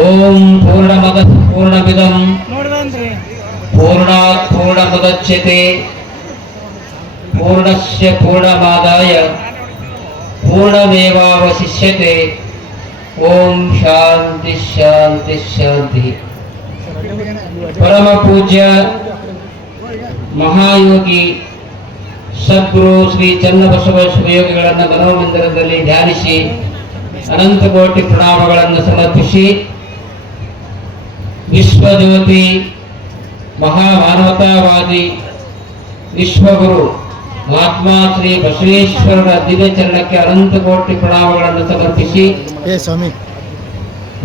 ಓಂ ಪೂರ್ಣಮದ ಪೂರ್ಣಮಿದಂ. ಪೂರ್ಣಾ ಪೂರ್ಣಾತ್ ಪೂರ್ಣಮುದಚ್ಯತೆ. ಪೂರ್ಣಸ್ಯ ಪೂರ್ಣಮಾದಾಯ. ಪೂರ್ಣಮೇವಾವಶಿಷ್ಯತೆ. ಓಂ ಶಾಂತಿ ಶಾಂತಿ ಶಾಂತಿ. ಪರಮ ಪೂಜ್ಯ ಮಹಾಯೋಗಿ ಸದ್ಗುರು ಶ್ರೀ ಚನ್ನಬಸವ ಶಿವಯೋಗಿಗಳನ್ನು ಮನೋಮಂದಿರದಲ್ಲಿ ಧ್ಯಾನಿಸಿ ಅನಂತ ಕೋಟಿ ಪ್ರಣಾಮಗಳನ್ನು ಸಮರ್ಪಿಸಿ ವಿಶ್ವಜ್ಯೋತಿ ಮಹಾಮಾನವತಾವಾದಿ ವಿಶ್ವಗುರು ಮಹಾತ್ಮ ಶ್ರೀ ಬಸವೇಶ್ವರರ ದಿವ್ಯ ಚರಣಕ್ಕೆ ಅನಂತ ಕೋಟಿ ಪ್ರಣಾಮಗಳನ್ನು ಸಮರ್ಪಿಸಿ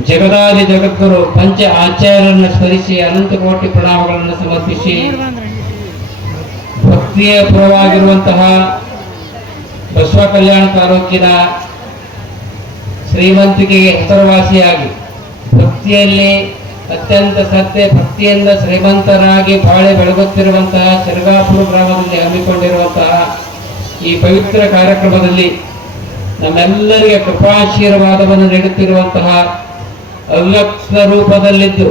ಜಗದಾದಿ ಜಗದ್ಗುರು ಪಂಚ ಆಚಾರ್ಯರನ್ನು ಸ್ಮರಿಸಿ ಅನಂತ ಕೋಟಿ ಪ್ರಣಾಮಗಳನ್ನು ಸಮರ್ಪಿಸಿ ಭಕ್ತಿಯ ಪುರವಾಗಿರುವಂತಹ ಬಸವ ಕಲ್ಯಾಣ ತಾಲೂಕಿನ ಶ್ರೀಮಂತಿಕೆಗೆ ಹೆಸರುವಾಸಿಯಾಗಿ ಭಕ್ತಿಯಲ್ಲಿ ಅತ್ಯಂತ ಸತ್ಯ ಭಕ್ತಿಯಿಂದ ಶ್ರೀಮಂತರಾಗಿ ಬಾಳೆ ಬೆಳಗುತ್ತಿರುವಂತಹ ಚರಗಾಪುರ ಗ್ರಾಮದಲ್ಲಿ ಹಮ್ಮಿಕೊಂಡಿರುವಂತಹ ಈ ಪವಿತ್ರ ಕಾರ್ಯಕ್ರಮದಲ್ಲಿ ನಮ್ಮೆಲ್ಲರಿಗೆ ಕೃಪಾಶೀರ್ವಾದವನ್ನು ನೀಡುತ್ತಿರುವಂತಹ ಅವ್ಯಕ್ತ ರೂಪದಲ್ಲಿದ್ದು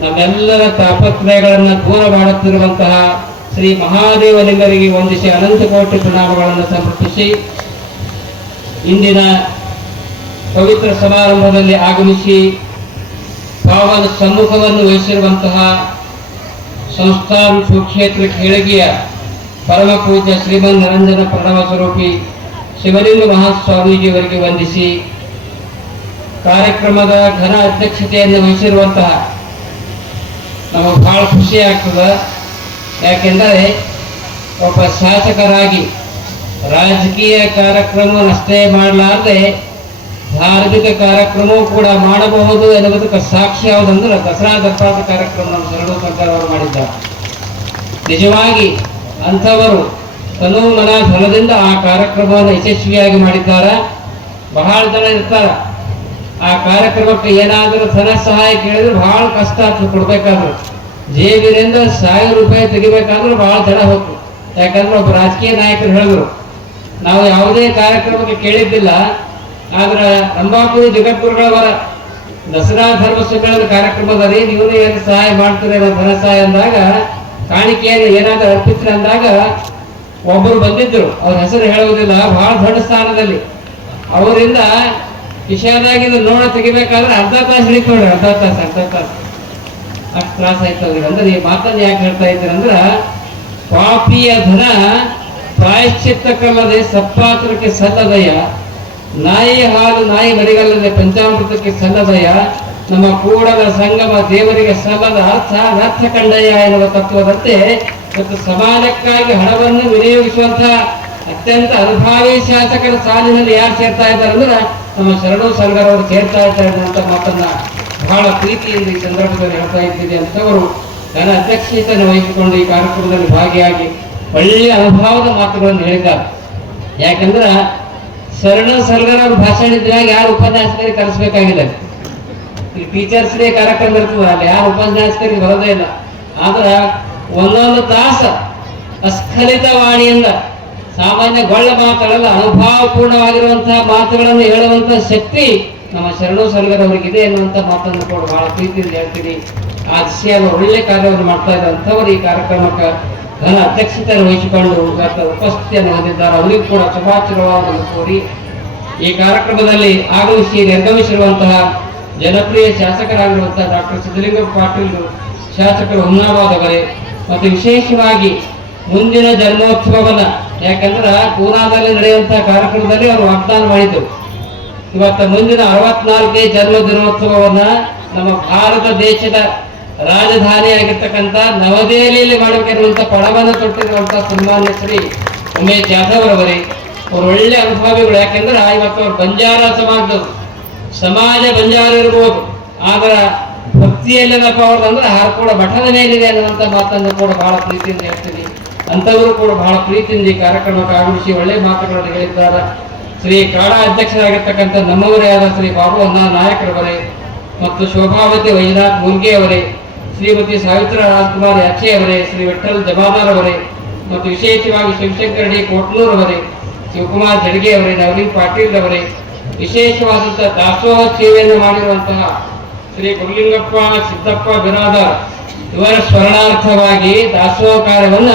ನಮ್ಮೆಲ್ಲರ ತಾಪತ್ರಯಗಳನ್ನು ದೂರ ಮಾಡುತ್ತಿರುವಂತಹ ಶ್ರೀ ಮಹಾದೇವಲಿಂಗರಿಗೆ ವಂದಿಸಿ ಅನಂತ ಕೋಟಿ ಪ್ರಣಾಮಗಳನ್ನು ಸಮರ್ಪಿಸಿ ಇಂದಿನ ಪವಿತ್ರ ಸಮಾರಂಭದಲ್ಲಿ ಆಗಮಿಸಿ ಪಾವನ ಸಮ್ಮುಖವನ್ನು ವಹಿಸಿರುವಂತಹ ಸಂಸ್ಥಾನ ಸುಕ್ಷೇತ್ರ ಕೇಳಗಿಯ ಪರಮ ಪೂಜ್ಯ ಶ್ರೀಮನ್ ನಿರಂಜನ ಪ್ರಣವ ಸ್ವರೂಪಿ ಶಿವಲಿಂಗ ಮಹಾಸ್ವಾಮೀಜಿಯವರಿಗೆ ವಂದಿಸಿ ಕಾರ್ಯಕ್ರಮದ ಘನ ಅಧ್ಯಕ್ಷತೆಯನ್ನು ವಹಿಸಿರುವಂತಹ ನಮಗೆ ಬಹಳ ಖುಷಿ ಆಗ್ತದೆ. ಯಾಕೆಂದರೆ ಒಬ್ಬ ಶಾಸಕರಾಗಿ ರಾಜಕೀಯ ಕಾರ್ಯಕ್ರಮವನ್ನಷ್ಟೇ ಮಾಡಲಾರದೆ ಧಾರ್ಮಿಕ ಕಾರ್ಯಕ್ರಮವೂ ಕೂಡ ಮಾಡಬಹುದು ಎನ್ನುವುದಕ್ಕೆ ಸಾಕ್ಷಿ ಯಾವುದಂದ್ರೆ ದಸರಾ ದತ್ತಾದ ಕಾರ್ಯಕ್ರಮ ನಮ್ಮ ಶರಣು ಸರ್ಕಾರ ಅವರು ಮಾಡಿದ್ದಾರೆ. ನಿಜವಾಗಿ ಅಂಥವರು ತನು ಮನ ಧನದಿಂದ ಆ ಕಾರ್ಯಕ್ರಮವನ್ನು ಯಶಸ್ವಿಯಾಗಿ ಮಾಡಿದ್ದಾರೆ. ಬಹಳ ಜನ ಇರ್ತಾರೆ. ಆ ಕಾರ್ಯಕ್ರಮಕ್ಕೆ ಏನಾದರೂ ಧನ ಸಹಾಯ ಕೇಳಿದ್ರೆ ಬಹಳ ಕಷ್ಟ ಆಗ್ತದೆ ಕೊಡ್ಬೇಕಾದ್ರು. ಜೇಬಿನಿಂದ ಸಾವಿರ ರೂಪಾಯಿ ತೆಗಿಬೇಕಾದ್ರೂ ಬಹಳ ಜನ ಹೋಗ್ತು ಯಾಕಂದ್ರೆ ಒಬ್ಬ ರಾಜಕೀಯ ನಾಯಕರು ಹೇಳಿದ್ರು, ನಾವು ಯಾವುದೇ ಕಾರ್ಯಕ್ರಮಕ್ಕೆ ಕೇಳಿದ್ದಿಲ್ಲ ಆದ್ರೆ ರಂಭಾಪುರಿ ಜಗತ್ಪುರಗಳವರ ದಸರಾ ಧರ್ಮ ಸಮ್ಮೇಳನ ಕಾರ್ಯಕ್ರಮದಲ್ಲಿ ನೀವು ಏನು ಸಹಾಯ ಮಾಡ್ತೀರ ಧನ ಸಹಾಯ ಅಂದಾಗ, ಕಾಣಿಕೆಯನ್ನು ಏನಾದ್ರೂ ಅರ್ಪಿಸ್ರಿ ಅಂದಾಗ ಒಬ್ಬರು ಬಂದಿದ್ರು. ಅವ್ರ ಹೆಸರು ಹೇಳುವುದಿಲ್ಲ. ಬಹಳ ದೊಡ್ಡ ಸ್ಥಾನದಲ್ಲಿ. ಅವರಿಂದ ವಿಷಯದಾಗಿದ್ದು ನೋಡ ತೆಗಿಬೇಕಾದ್ರೆ ಅರ್ಧ ತಾಸು ಹಿಡಿತು ನೋಡ್ರಿ ಅರ್ಧ ತಾಸು ಅರ್ಧ ತಾಸು. ಅಷ್ಟು ತ್ರಾಸ ಆಯ್ತು ಅವ್ರಿಗೆ ಅಂದ್ರೆ ಈ ಮಾತನ್ನು ಯಾಕೆ ಹೇಳ್ತಾ ಇದ್ದೀರ ಅಂದ್ರೆ, ಪಾಪಿಯ ಧನ ಪ್ರಾಯಶ್ಚಿತ್ತಕ್ಕಲ್ಲದೆ ಸಪ್ಪಾತ್ರಕ್ಕೆ ಸಲ್ಲದಯ? ನಾಯಿ ಹಾಲು, ನಾಯಿ ಮರಿಗಲ್ಲದೆ ಪಂಚಾಮೃತಕ್ಕೆ ಸಲ್ಲದಯ ನಮ್ಮ ಕೂಡದ ಸಂಗಮ ದೇವರಿಗೆ ಸಲ್ಲದ ಅರ್ಥ ಕಂಡಯ್ಯ ಕಂಡಯ ಎನ್ನುವ ತತ್ವದಂತೆ ಮತ್ತು ಸಮಾಜಕ್ಕಾಗಿ ಹಣವನ್ನು ವಿನಿಯೋಗಿಸುವಂತಹ ಅತ್ಯಂತ ಅನುಭಾವಿ ಶಾಸಕರ ಸಾಲಿನಲ್ಲಿ ಯಾರು ಸೇರ್ತಾ ಇದ್ದಾರೆ ಅಂದ್ರೆ ನಮ್ಮ ಶರಣು ಸಂಗರ್ ಅವರು ಸೇರ್ತಾ ಇದ್ದಾರೆ ಅನ್ನುವಂಥ ಮಾತನ್ನ ಬಹಳ ಪ್ರೀತಿಯಿಂದ ಈ ಸಂದರ್ಭದಲ್ಲಿ ಹೇಳ್ತಾ ಇದ್ದೀವಿ ಅಂತವರು ನನ್ನ ಅಧ್ಯಕ್ಷತೆಯನ್ನು ವಹಿಸಿಕೊಂಡು ಈ ಕಾರ್ಯಕ್ರಮದಲ್ಲಿ ಭಾಗಿಯಾಗಿ ಒಳ್ಳೆಯ ಅನುಭವದ ಮಾತುಗಳನ್ನು ಹೇಳಿದ್ದಾರೆ. ಯಾಕಂದ್ರೆ ಶರಣ ಸರ್ಗರ್ ಅವ್ರ ಭಾಷಣ ಯಾರು ಉಪನ್ಯಾಸಕರಿಗೆ ಕರೆಸ್ಬೇಕಾಗಿಲ್ಲ. ಟೀಚರ್ಸ್ ಡೇ ಕಾರ್ಯಕ್ರಮ ಇರ್ತದ, ಅಲ್ಲಿ ಯಾರು ಉಪನ್ಯಾಸಕರಿಗೆ ಬರೋದೇ ಇಲ್ಲ. ಆದ್ರ ಒಂದೊಂದು ತಾಸ ಅಸ್ಖಲಿತ ವಾಣಿಯಿಂದ ಸಾಮಾನ್ಯ ಗೊಳ್ಳ ಮಾತಾಡಲ್ಲ ಅನುಭವಪೂರ್ಣವಾಗಿರುವಂತಹ ಮಾತುಗಳನ್ನು ಹೇಳುವಂತಹ ಶಕ್ತಿ ನಮ್ಮ ಶರಣು ಸರ್ಗರ್ ಇದೆ ಎನ್ನುವಂತಹ ಮಾತನ್ನು ಕೂಡ ಬಹಳ ಪ್ರೀತಿಯಿಂದ ಹೇಳ್ತೀನಿ. ಆ ದಿಶೆಯನ್ನು ಒಳ್ಳೆ ಕಾರ್ಯವನ್ನು ಮಾಡ್ತಾ ಇದ್ದಂಥವ್ರು ಈ ಕಾರ್ಯಕ್ರಮಕ್ಕೆ ಘನ ಅಧ್ಯಕ್ಷತೆಯನ್ನು ವಹಿಸಿಕೊಂಡು ಉಪಸ್ಥಿತಿಯನ್ನು ಹೊಂದಿದ್ದಾರೆ. ಅವರಿಗೂ ಕೂಡ ಶುಭಾಶೀರ್ವಾದವನ್ನು ಕೋರಿ ಈ ಕಾರ್ಯಕ್ರಮದಲ್ಲಿ ಆಗಮಿಸಿ ನಿರ್ಗಮಿಸಿರುವಂತಹ ಜನಪ್ರಿಯ ಶಾಸಕರಾಗಿರುವಂತಹ ಡಾಕ್ಟರ್ ಸಿದ್ದಲಿಂಗ ಪಾಟೀಲ್ ಶಾಸಕರು ಹುಮ್ನಾಬಾದ್ ಅವರೇ. ಮತ್ತು ವಿಶೇಷವಾಗಿ ಮುಂದಿನ ಜನ್ಮೋತ್ಸವವನ್ನ, ಯಾಕಂದ್ರೆ ಪೂನಾದಲ್ಲಿ ನಡೆಯುವಂತಹ ಕಾರ್ಯಕ್ರಮದಲ್ಲಿ ಅವರು ವಾಗ್ದಾನ ಮಾಡಿದ್ದರು ಇವತ್ತು ಮುಂದಿನ ಅರವತ್ನಾಲ್ಕನೇ ಜನ್ಮ ದಿನೋತ್ಸವವನ್ನ ನಮ್ಮ ಭಾರತ ದೇಶದ ರಾಜಧಾನಿಯಾಗಿರ್ತಕ್ಕಂಥ ನವದೆಹಲಿಯಲ್ಲಿ ಮಾಡಬೇಕಿರುವಂತಹ ಪಣವನ್ನು ತೊಟ್ಟಿರುವಂತಹ ಸನ್ಮಾನ್ಯ ಶ್ರೀ ಉಮೇಶ್ ಜಾಧವ್ ರವರೇ, ಅವರು ಒಳ್ಳೆ ಅನುಭವಿಗಳು. ಯಾಕೆಂದ್ರೆ ಇವತ್ತು ಅವರು ಬಂಜಾರ ಸಮಾಜದವರು. ಸಮಾಜ ಬಂಜಾರ ಇರ್ಬೋದು. ಆದ್ರೆ ಭಕ್ತಿಯಲ್ಲೇನಪ್ಪ ಅವ್ರದ್ದು ಅಂದ್ರೆ ಹಾರ್ಕೋಡ ಮಠದ ಮೇಲಿದೆ ಅನ್ನುವಂಥ ಮಾತನ್ನು ಕೂಡ ಬಹಳ ಪ್ರೀತಿಯಿಂದ ಹೇಳ್ತೀನಿ. ಅಂಥವರು ಕೂಡ ಬಹಳ ಪ್ರೀತಿಯಿಂದ ಈ ಕಾರ್ಯಕ್ರಮಕ್ಕೆ ಆಗಮಿಸಿ ಒಳ್ಳೆ ಮಾತುಗಳನ್ನು ಹೇಳಿದ್ದಾರೆ. ಶ್ರೀ ಕಾಡಾ ಅಧ್ಯಕ್ಷರಾಗಿರ್ತಕ್ಕಂಥ ನಮ್ಮವರೇ ಆದ ಶ್ರೀ ಬಾಬು ಅನ್ನ ನಾಯಕರವರೇ ಮತ್ತು ಶೋಭಾವತಿ ವೈಜನಾಥ್ ಮುಲ್ಗೆ ಅವರೇ ಶ್ರೀಮತಿ ಸಾವಿತ್ರ ರಾಜ್ಕುಮಾರ್ ಯಾಚೆ ಅವರೇ ಶ್ರೀ ವಿಠಲ್ ಜಮಾದಾರ್ ಅವರೇ ಮತ್ತು ವಿಶೇಷವಾಗಿ ಶಿವಶಂಕರ ಡಿ ಕೋಟ್ನೂರ್ ಅವರೇ ಶಿವಕುಮಾರ್ ಜಡಗೆ ಅವರೇ ನವೀನ್ ಪಾಟೀಲ್ ಅವರೇ ವಿಶೇಷವಾದಂತಹ ದಾಸೋಹ ಸೇವೆಯನ್ನು ಮಾಡಿರುವಂತಹ ಶ್ರೀ ಗುರುಲಿಂಗಪ್ಪ, ಸಿದ್ದಪ್ಪ ಬಿರಾದರ್ ಇವರ ಸ್ಮರಣಾರ್ಥವಾಗಿ ದಾಸೋಹ ಕಾರ್ಯವನ್ನ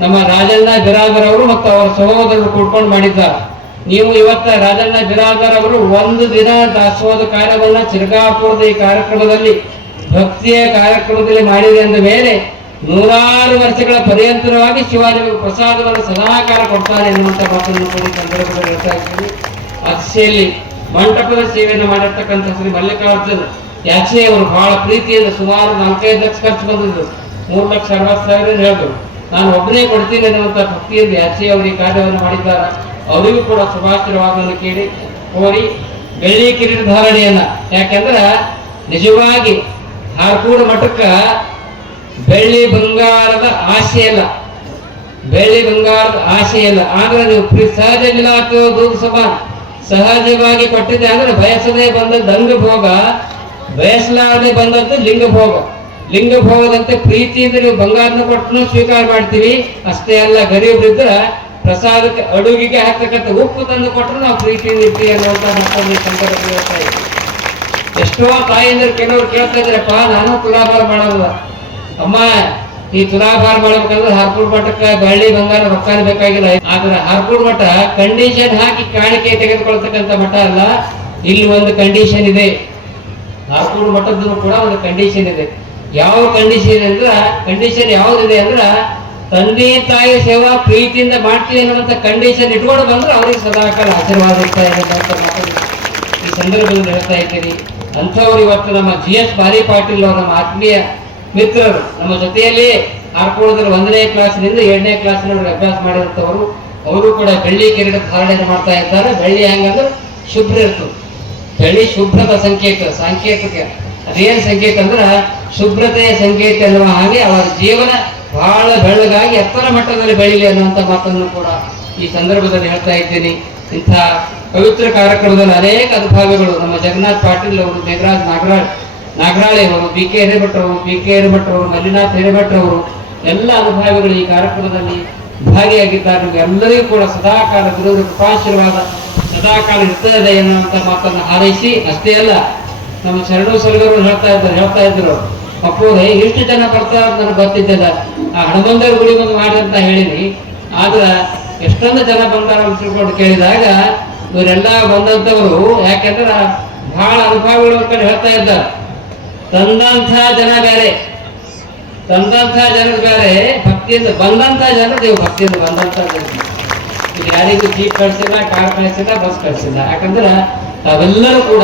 ನಮ್ಮ ರಾಜಣ್ಣ ಬಿರಾದರ್ ಅವರು ಮತ್ತು ಅವರ ಸಹೋದರರು ಕೂಡ್ಕೊಂಡು ಮಾಡಿದ್ದಾರೆ. ನೀವು ಇವತ್ತ ರಾಜಣ್ಣ ಬಿರಾದರ್ ಅವರು ಒಂದು ದಿನ ದಾಸೋಹದ ಕಾರ್ಯವನ್ನ ಚಿರಗಾಪುರದ ಈ ಕಾರ್ಯಕ್ರಮದಲ್ಲಿ ಭಕ್ತಿಯ ಕಾರ್ಯಕ್ರಮದಲ್ಲಿ ಮಾಡಿದೆ ಅಂದ ಮೇಲೆ ನೂರಾರು ವರ್ಷಗಳ ಪರ್ಯಂತರವಾಗಿ ಶಿವ ಪ್ರಸಾದವನ್ನು ಸದಾಕಾಲ ಕೊಡ್ತಾರೆ ಎನ್ನುವಂತ ಮಾತನ್ನು ಕೂಡ ಸಂದರ್ಭದಲ್ಲಿ ಹೇಳ್ತಾ ಇದ್ದೀನಿ. ಅಕ್ಷೆಯಲ್ಲಿ ಮಂಟಪದ ಸೇವೆಯನ್ನು ಮಾಡಿರ್ತಕ್ಕಂಥ ಶ್ರೀ ಮಲ್ಲಿಕಾರ್ಜುನ ಯಾಚೆ ಬಹಳ ಪ್ರೀತಿಯಿಂದ ಸುಮಾರು ನಾಲ್ಕೈದು ಲಕ್ಷ ಖರ್ಚು ಬಂದಿದ್ದು ಮೂರು ಲಕ್ಷ ಅರವತ್ತು ಸಾವಿರ ಹೇಳಿದ್ರು. ನಾನು ಒಬ್ಬನೇ ಕೊಡ್ತೀನಿ ಅನ್ನುವಂಥ ಭಕ್ತಿಯಿಂದ ಯಾಚೆ ಅವರು ಈ ಕಾರ್ಯವನ್ನು ಮಾಡಿದ್ದಾರೆ. ಅವರಿಗೂ ಕೂಡ ಶುಭಾಶೀರ್ವಾದವನ್ನು ಕೇಳಿ ಕೋರಿ ಬೆಳ್ಳಿ ಕಿರೀಟ ಧಾರಣೆಯನ್ನ. ಯಾಕೆಂದ್ರೆ ನಿಜವಾಗಿ ಹಾರ್ಕೂಡು ಮಠಕ್ಕ ಬೆಳ್ಳಿ ಬಂಗಾರದ ಆಸೆ ಇಲ್ಲ. ಬೆಳ್ಳಿ ಬಂಗಾರದ ಆಸೆ ಇಲ್ಲ. ಆದ್ರೆ ನೀವು ಸಹಜ ಮಿಲಾತು ಸಭಾ ಸಹಜವಾಗಿ ಕೊಟ್ಟಿದ್ದೆ ಅಂದ್ರೆ ಬಯಸದೆ ಬಂದದ್ದು ಅಂಗ ಭೋಗ ಬಯಸಲಾರದೆ ಬಂದದ್ದು ಲಿಂಗ ಭೋಗ ಲಿಂಗ ಭೋಗದಂತೆ ಪ್ರೀತಿಯಿಂದ ನೀವು ಬಂಗಾರನ ಕೊಟ್ಟನು ಸ್ವೀಕಾರ ಮಾಡ್ತೀವಿ. ಅಷ್ಟೇ ಅಲ್ಲ ಗರೀಬ್ರಿದ್ರ ಪ್ರಸಾದಕ್ಕೆ, ಅಡುಗೆಗೆ ಹಾಕ್ತಕ್ಕಂಥ ಉಪ್ಪು ತಂದು ಕೊಟ್ಟರು ನಾವು ಪ್ರೀತಿಯಿಂದ ಇರ್ತೀವಿ ಅನ್ನುವಂಥ ಮತ್ತೊಂದು ಸಂಕಟ. ಎಷ್ಟೋ ತಾಯಿಯಂದ್ರೆ ಕೆಲವ್ರು ಕೇಳ್ತಾ ಪಾ ನಾನು ತುಲಾಭಾರ ಮಾಡೋದ. ಅಮ್ಮ, ಈ ತುಲಾಭಾರ ಮಾಡ್ಬೇಕಂದ್ರೆ ಹಾರ್ಕೂಡ್ ಮಠಕ್ಕೆ ಬಳ್ಳಿ, ಬಂಗಾರ ರೊಕ್ಕ ಬೇಕಾಗಿಲ್ಲ. ಆದ್ರೆ ಹಾರ್ಕೂಡ್ ಮಠ ಕಂಡೀಷನ್ ಹಾಕಿ ಕಾಣಿಕೆ ತೆಗೆದುಕೊಳ್ತಕ್ಕಂಥ ಮಠ ಅಲ್ಲ, ಇಲ್ಲಿ ಒಂದು ಕಂಡೀಷನ್ ಇದೆ. ಹಾರ್ಕೂಡ್ ಮಠದ್ದು ಕೂಡ ಒಂದು ಕಂಡೀಷನ್ ಇದೆ. ಯಾವ ಕಂಡೀಷನ್ ಅಂದ್ರ ಕಂಡೀಷನ್ ಯಾವ್ದಿದೆ ಅಂದ್ರ, ತಂದೆ ತಾಯಿ ಸೇವಾ ಪ್ರೀತಿಯಿಂದ ಮಾಡ್ತೀವಿ ಅನ್ನುವಂಥ ಕಂಡೀಷನ್ ಇಟ್ಕೊಂಡು ಬಂದ್ರೆ ಅವ್ರಿಗೆ ಸದಾಕಾಲ ಆಶೀರ್ವಾದ ಇರ್ತಾ ಇದೆ ಈ ಸಂದರ್ಭದಲ್ಲಿ ಹೇಳ್ತಾ ಇದ್ದೀನಿ ಅಂಥವ್ರು ಇವತ್ತು ನಮ್ಮ ಜಿ ಎಸ್ ಬಾರಿ ಪಾಟೀಲ್ ಅವರು ನಮ್ಮ ಆತ್ಮೀಯ ಮಿತ್ರರು. ನಮ್ಮ ಜೊತೆಯಲ್ಲಿ ಆಡ್ಕೊಳ್ಳೋದ್ರ ಒಂದನೇ ಕ್ಲಾಸ್ನಿಂದ ಎರಡನೇ ಕ್ಲಾಸ್ನವರೆಗೆ ಅಭ್ಯಾಸ ಮಾಡಿರುತ್ತವರು ಅವರು ಕೂಡ ಬೆಳ್ಳಿ ಕಿರೀಟ ಧಾರಣೆ ಮಾಡ್ತಾ ಇದ್ದಾರೆ. ಬೆಳ್ಳಿ ಹೆಂಗಂದ್ರೆ ಶುಭ್ರ ಇರ್ತದೆ. ಬೆಳ್ಳಿ ಶುಭ್ರದ ಸಂಕೇತ ಸಾಂಕೇತಿಕ ಅದೇನು ಸಂಕೇತ ಅಂದ್ರೆ ಶುಭ್ರತೆಯ ಸಂಕೇತ ಎನ್ನುವ ಹಾಗೆ ಅವರ ಜೀವನ ಬಹಳ ಬೆಳ್ಳಗಾಗಿ ಎತ್ತರ ಮಟ್ಟದಲ್ಲಿ ಬೆಳೀಲಿ ಅನ್ನುವಂಥ ಮಾತನ್ನು ಕೂಡ ಈ ಸಂದರ್ಭದಲ್ಲಿ ಹೇಳ್ತಾ ಇದ್ದೀನಿ. ಇಂಥ ಪವಿತ್ರ ಕಾರ್ಯಕ್ರಮದಲ್ಲಿ ಅನೇಕ ಅನುಭಾವಿಗಳು ನಮ್ಮ ಜಗನ್ನಾಥ್ ಪಾಟೀಲ್ ಅವರು, ಮೇಘರಾಜ್ ನಾಗರಾಜ್, ನಾಗರಾಳೆ ಅವರು, ಬಿ ಕೆ ಹಿರೇಭಟ್ ಅವರು, ಬಿ ಕೆ ಹಿರೇಭಟ್ ಅವರು, ಮಲ್ಲಿನಾಥ್ ಹಿರೇಭಟ್ ಅವರು, ಎಲ್ಲ ಅನುಭಾವಿಗಳು ಈ ಕಾರ್ಯಕ್ರಮದಲ್ಲಿ ಭಾಗಿಯಾಗಿದ್ದಾರೆ. ನಮಗೆ ಎಲ್ಲರಿಗೂ ಕೂಡ ಸದಾಕಾಲ ಗುರುವಿನ ಕೃಪಾಶೀರ್ವಾದ, ಸದಾಕಾಲ ಇರ್ತದೆ ಎನ್ನುವಂತ ಮಾತನ್ನು ಹಾರೈಸಿ, ಅಷ್ಟೇ ಅಲ್ಲ, ನಮ್ಮ ಶರಣು ಸಲಗರು ಹೇಳ್ತಾ ಇದ್ದಾರೆ ಹೇಳ್ತಾ ಇದ್ರು ಅಪ್ಪೋರೆ ಎಷ್ಟು ಜನ ಬರ್ತಾರೆ ಅಂತ ನನಗೆ ಗೊತ್ತಿದ್ದದ ಆ ಹಣಬಂದರು ಗುಡಿ ಬಂದು ಮಾಡಿ ಅಂತ ಹೇಳಿನಿ. ಆದ್ರ ಎಷ್ಟೊಂದು ಜನ ಬಂದಾರ ತಿಳ್ಕೊಂಡು ಕೇಳಿದಾಗ ಇವರೆಲ್ಲ ಬಂದಂತವರು ಯಾಕೆಂದ್ರೆ ಬಹಳ ಅನುಭವಗಳು ಅಂತ ಹೇಳ್ತಾ ಇದ್ದಾರೆ. ತಂದಂಥ ಜನ ಬೇರೆ. ತಂದಂಥ ಜನ ಬೇರೆ, ಭಕ್ತಿಯಿಂದ ಬಂದಂಥ ಜನ ನೀವು ಭಕ್ತಿಯಿಂದ ಬಂದಂಥ ಜನರು. ಈಗ ಯಾರಿಗೂ ಜೀಪ್ ಕಳಿಸಿಲ್ಲ, ಕಾರ್ ಕಳಿಸಿಲ್ಲ, ಬಸ್ ಕಳಿಸಿಲ್ಲ. ಯಾಕಂದ್ರೆ ತಾವೆಲ್ಲರೂ ಕೂಡ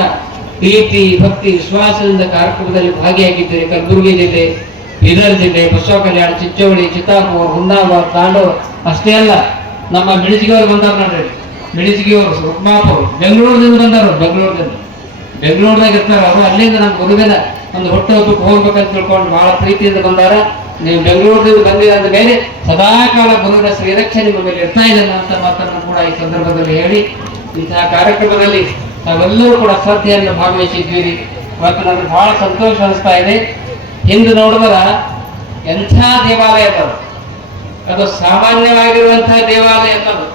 ಪ್ರೀತಿ, ಭಕ್ತಿ, ವಿಶ್ವಾಸದಿಂದ ಕಾರ್ಯಕ್ರಮದಲ್ಲಿ ಭಾಗಿಯಾಗಿದ್ದೀರಿ. ಕಲಬುರಗಿ ಜಿಲ್ಲೆ, ಬೀದರ್ ಜಿಲ್ಲೆ, ಬಸವ ಕಲ್ಯಾಣ, ಚಿಂಚೋಳಿ, ಚಿತ್ತಾಪುರ ಹುನ್ನಾಬಾದ್ ತಾಂಡೂರು. ಅಷ್ಟೇ ಅಲ್ಲ ನಮ್ಮ ಮಿಣಿಜಿಗೆಯವರು ಬಂದಾರ ನೋಡ್ರಿ. ಮಿಣಿಜಿಗೆಯವರು ರುಕ್ಮಾಪ್ ಅವರು ಬೆಂಗಳೂರಿನಿಂದ ಬಂದಾರ ಬೆಂಗಳೂರಿನಿಂದ ಬೆಂಗಳೂರಿನಾಗ ಇರ್ತಾರೆ ಅವರು, ಅಲ್ಲಿಂದ ನಮ್ಮ ಗುರುವಿನ ಒಂದು ಹೊಟ್ಟೆ ಹಬ್ಬಕ್ಕೆ ಹೋಗ್ಬೇಕಂತ ತಿಳ್ಕೊಂಡು ಬಹಳ ಪ್ರೀತಿಯಿಂದ ಬಂದಾರ. ನೀವು ಬೆಂಗಳೂರಿನಿಂದ ಬಂದಿರ ಅಂದ ಮೇಲೆ ಸದಾಕಾಲ ಗುರುವಿನ ಶ್ರೀರಕ್ಷೆ ನಿಮ್ಮ ಮೇಲೆ ಇರ್ತಾ ಇದ್ದಾನೆ ಅಂತ ಮಾತನ್ನು ಕೂಡ ಈ ಸಂದರ್ಭದಲ್ಲಿ ಹೇಳಿ ಇಂತಹ ಕಾರ್ಯಕ್ರಮದಲ್ಲಿ ನಾವೆಲ್ಲರೂ ಕೂಡ ಶ್ರದ್ಧೆಯನ್ನು ಭಾಗವಹಿಸಿದ್ದೀರಿ. ಇವತ್ತು ನನಗೆ ಬಹಳ ಸಂತೋಷ ಅನಿಸ್ತಾ ಇದೆ. ಹಿಂದೆ ನೋಡಿದ್ರ ಎಂಥ ದೇವಾಲಯ ಅದಾವ ಅದು ಸಾಮಾನ್ಯವಾಗಿರುವಂತಹ ದೇವಾಲಯ ಅನ್ನೋದು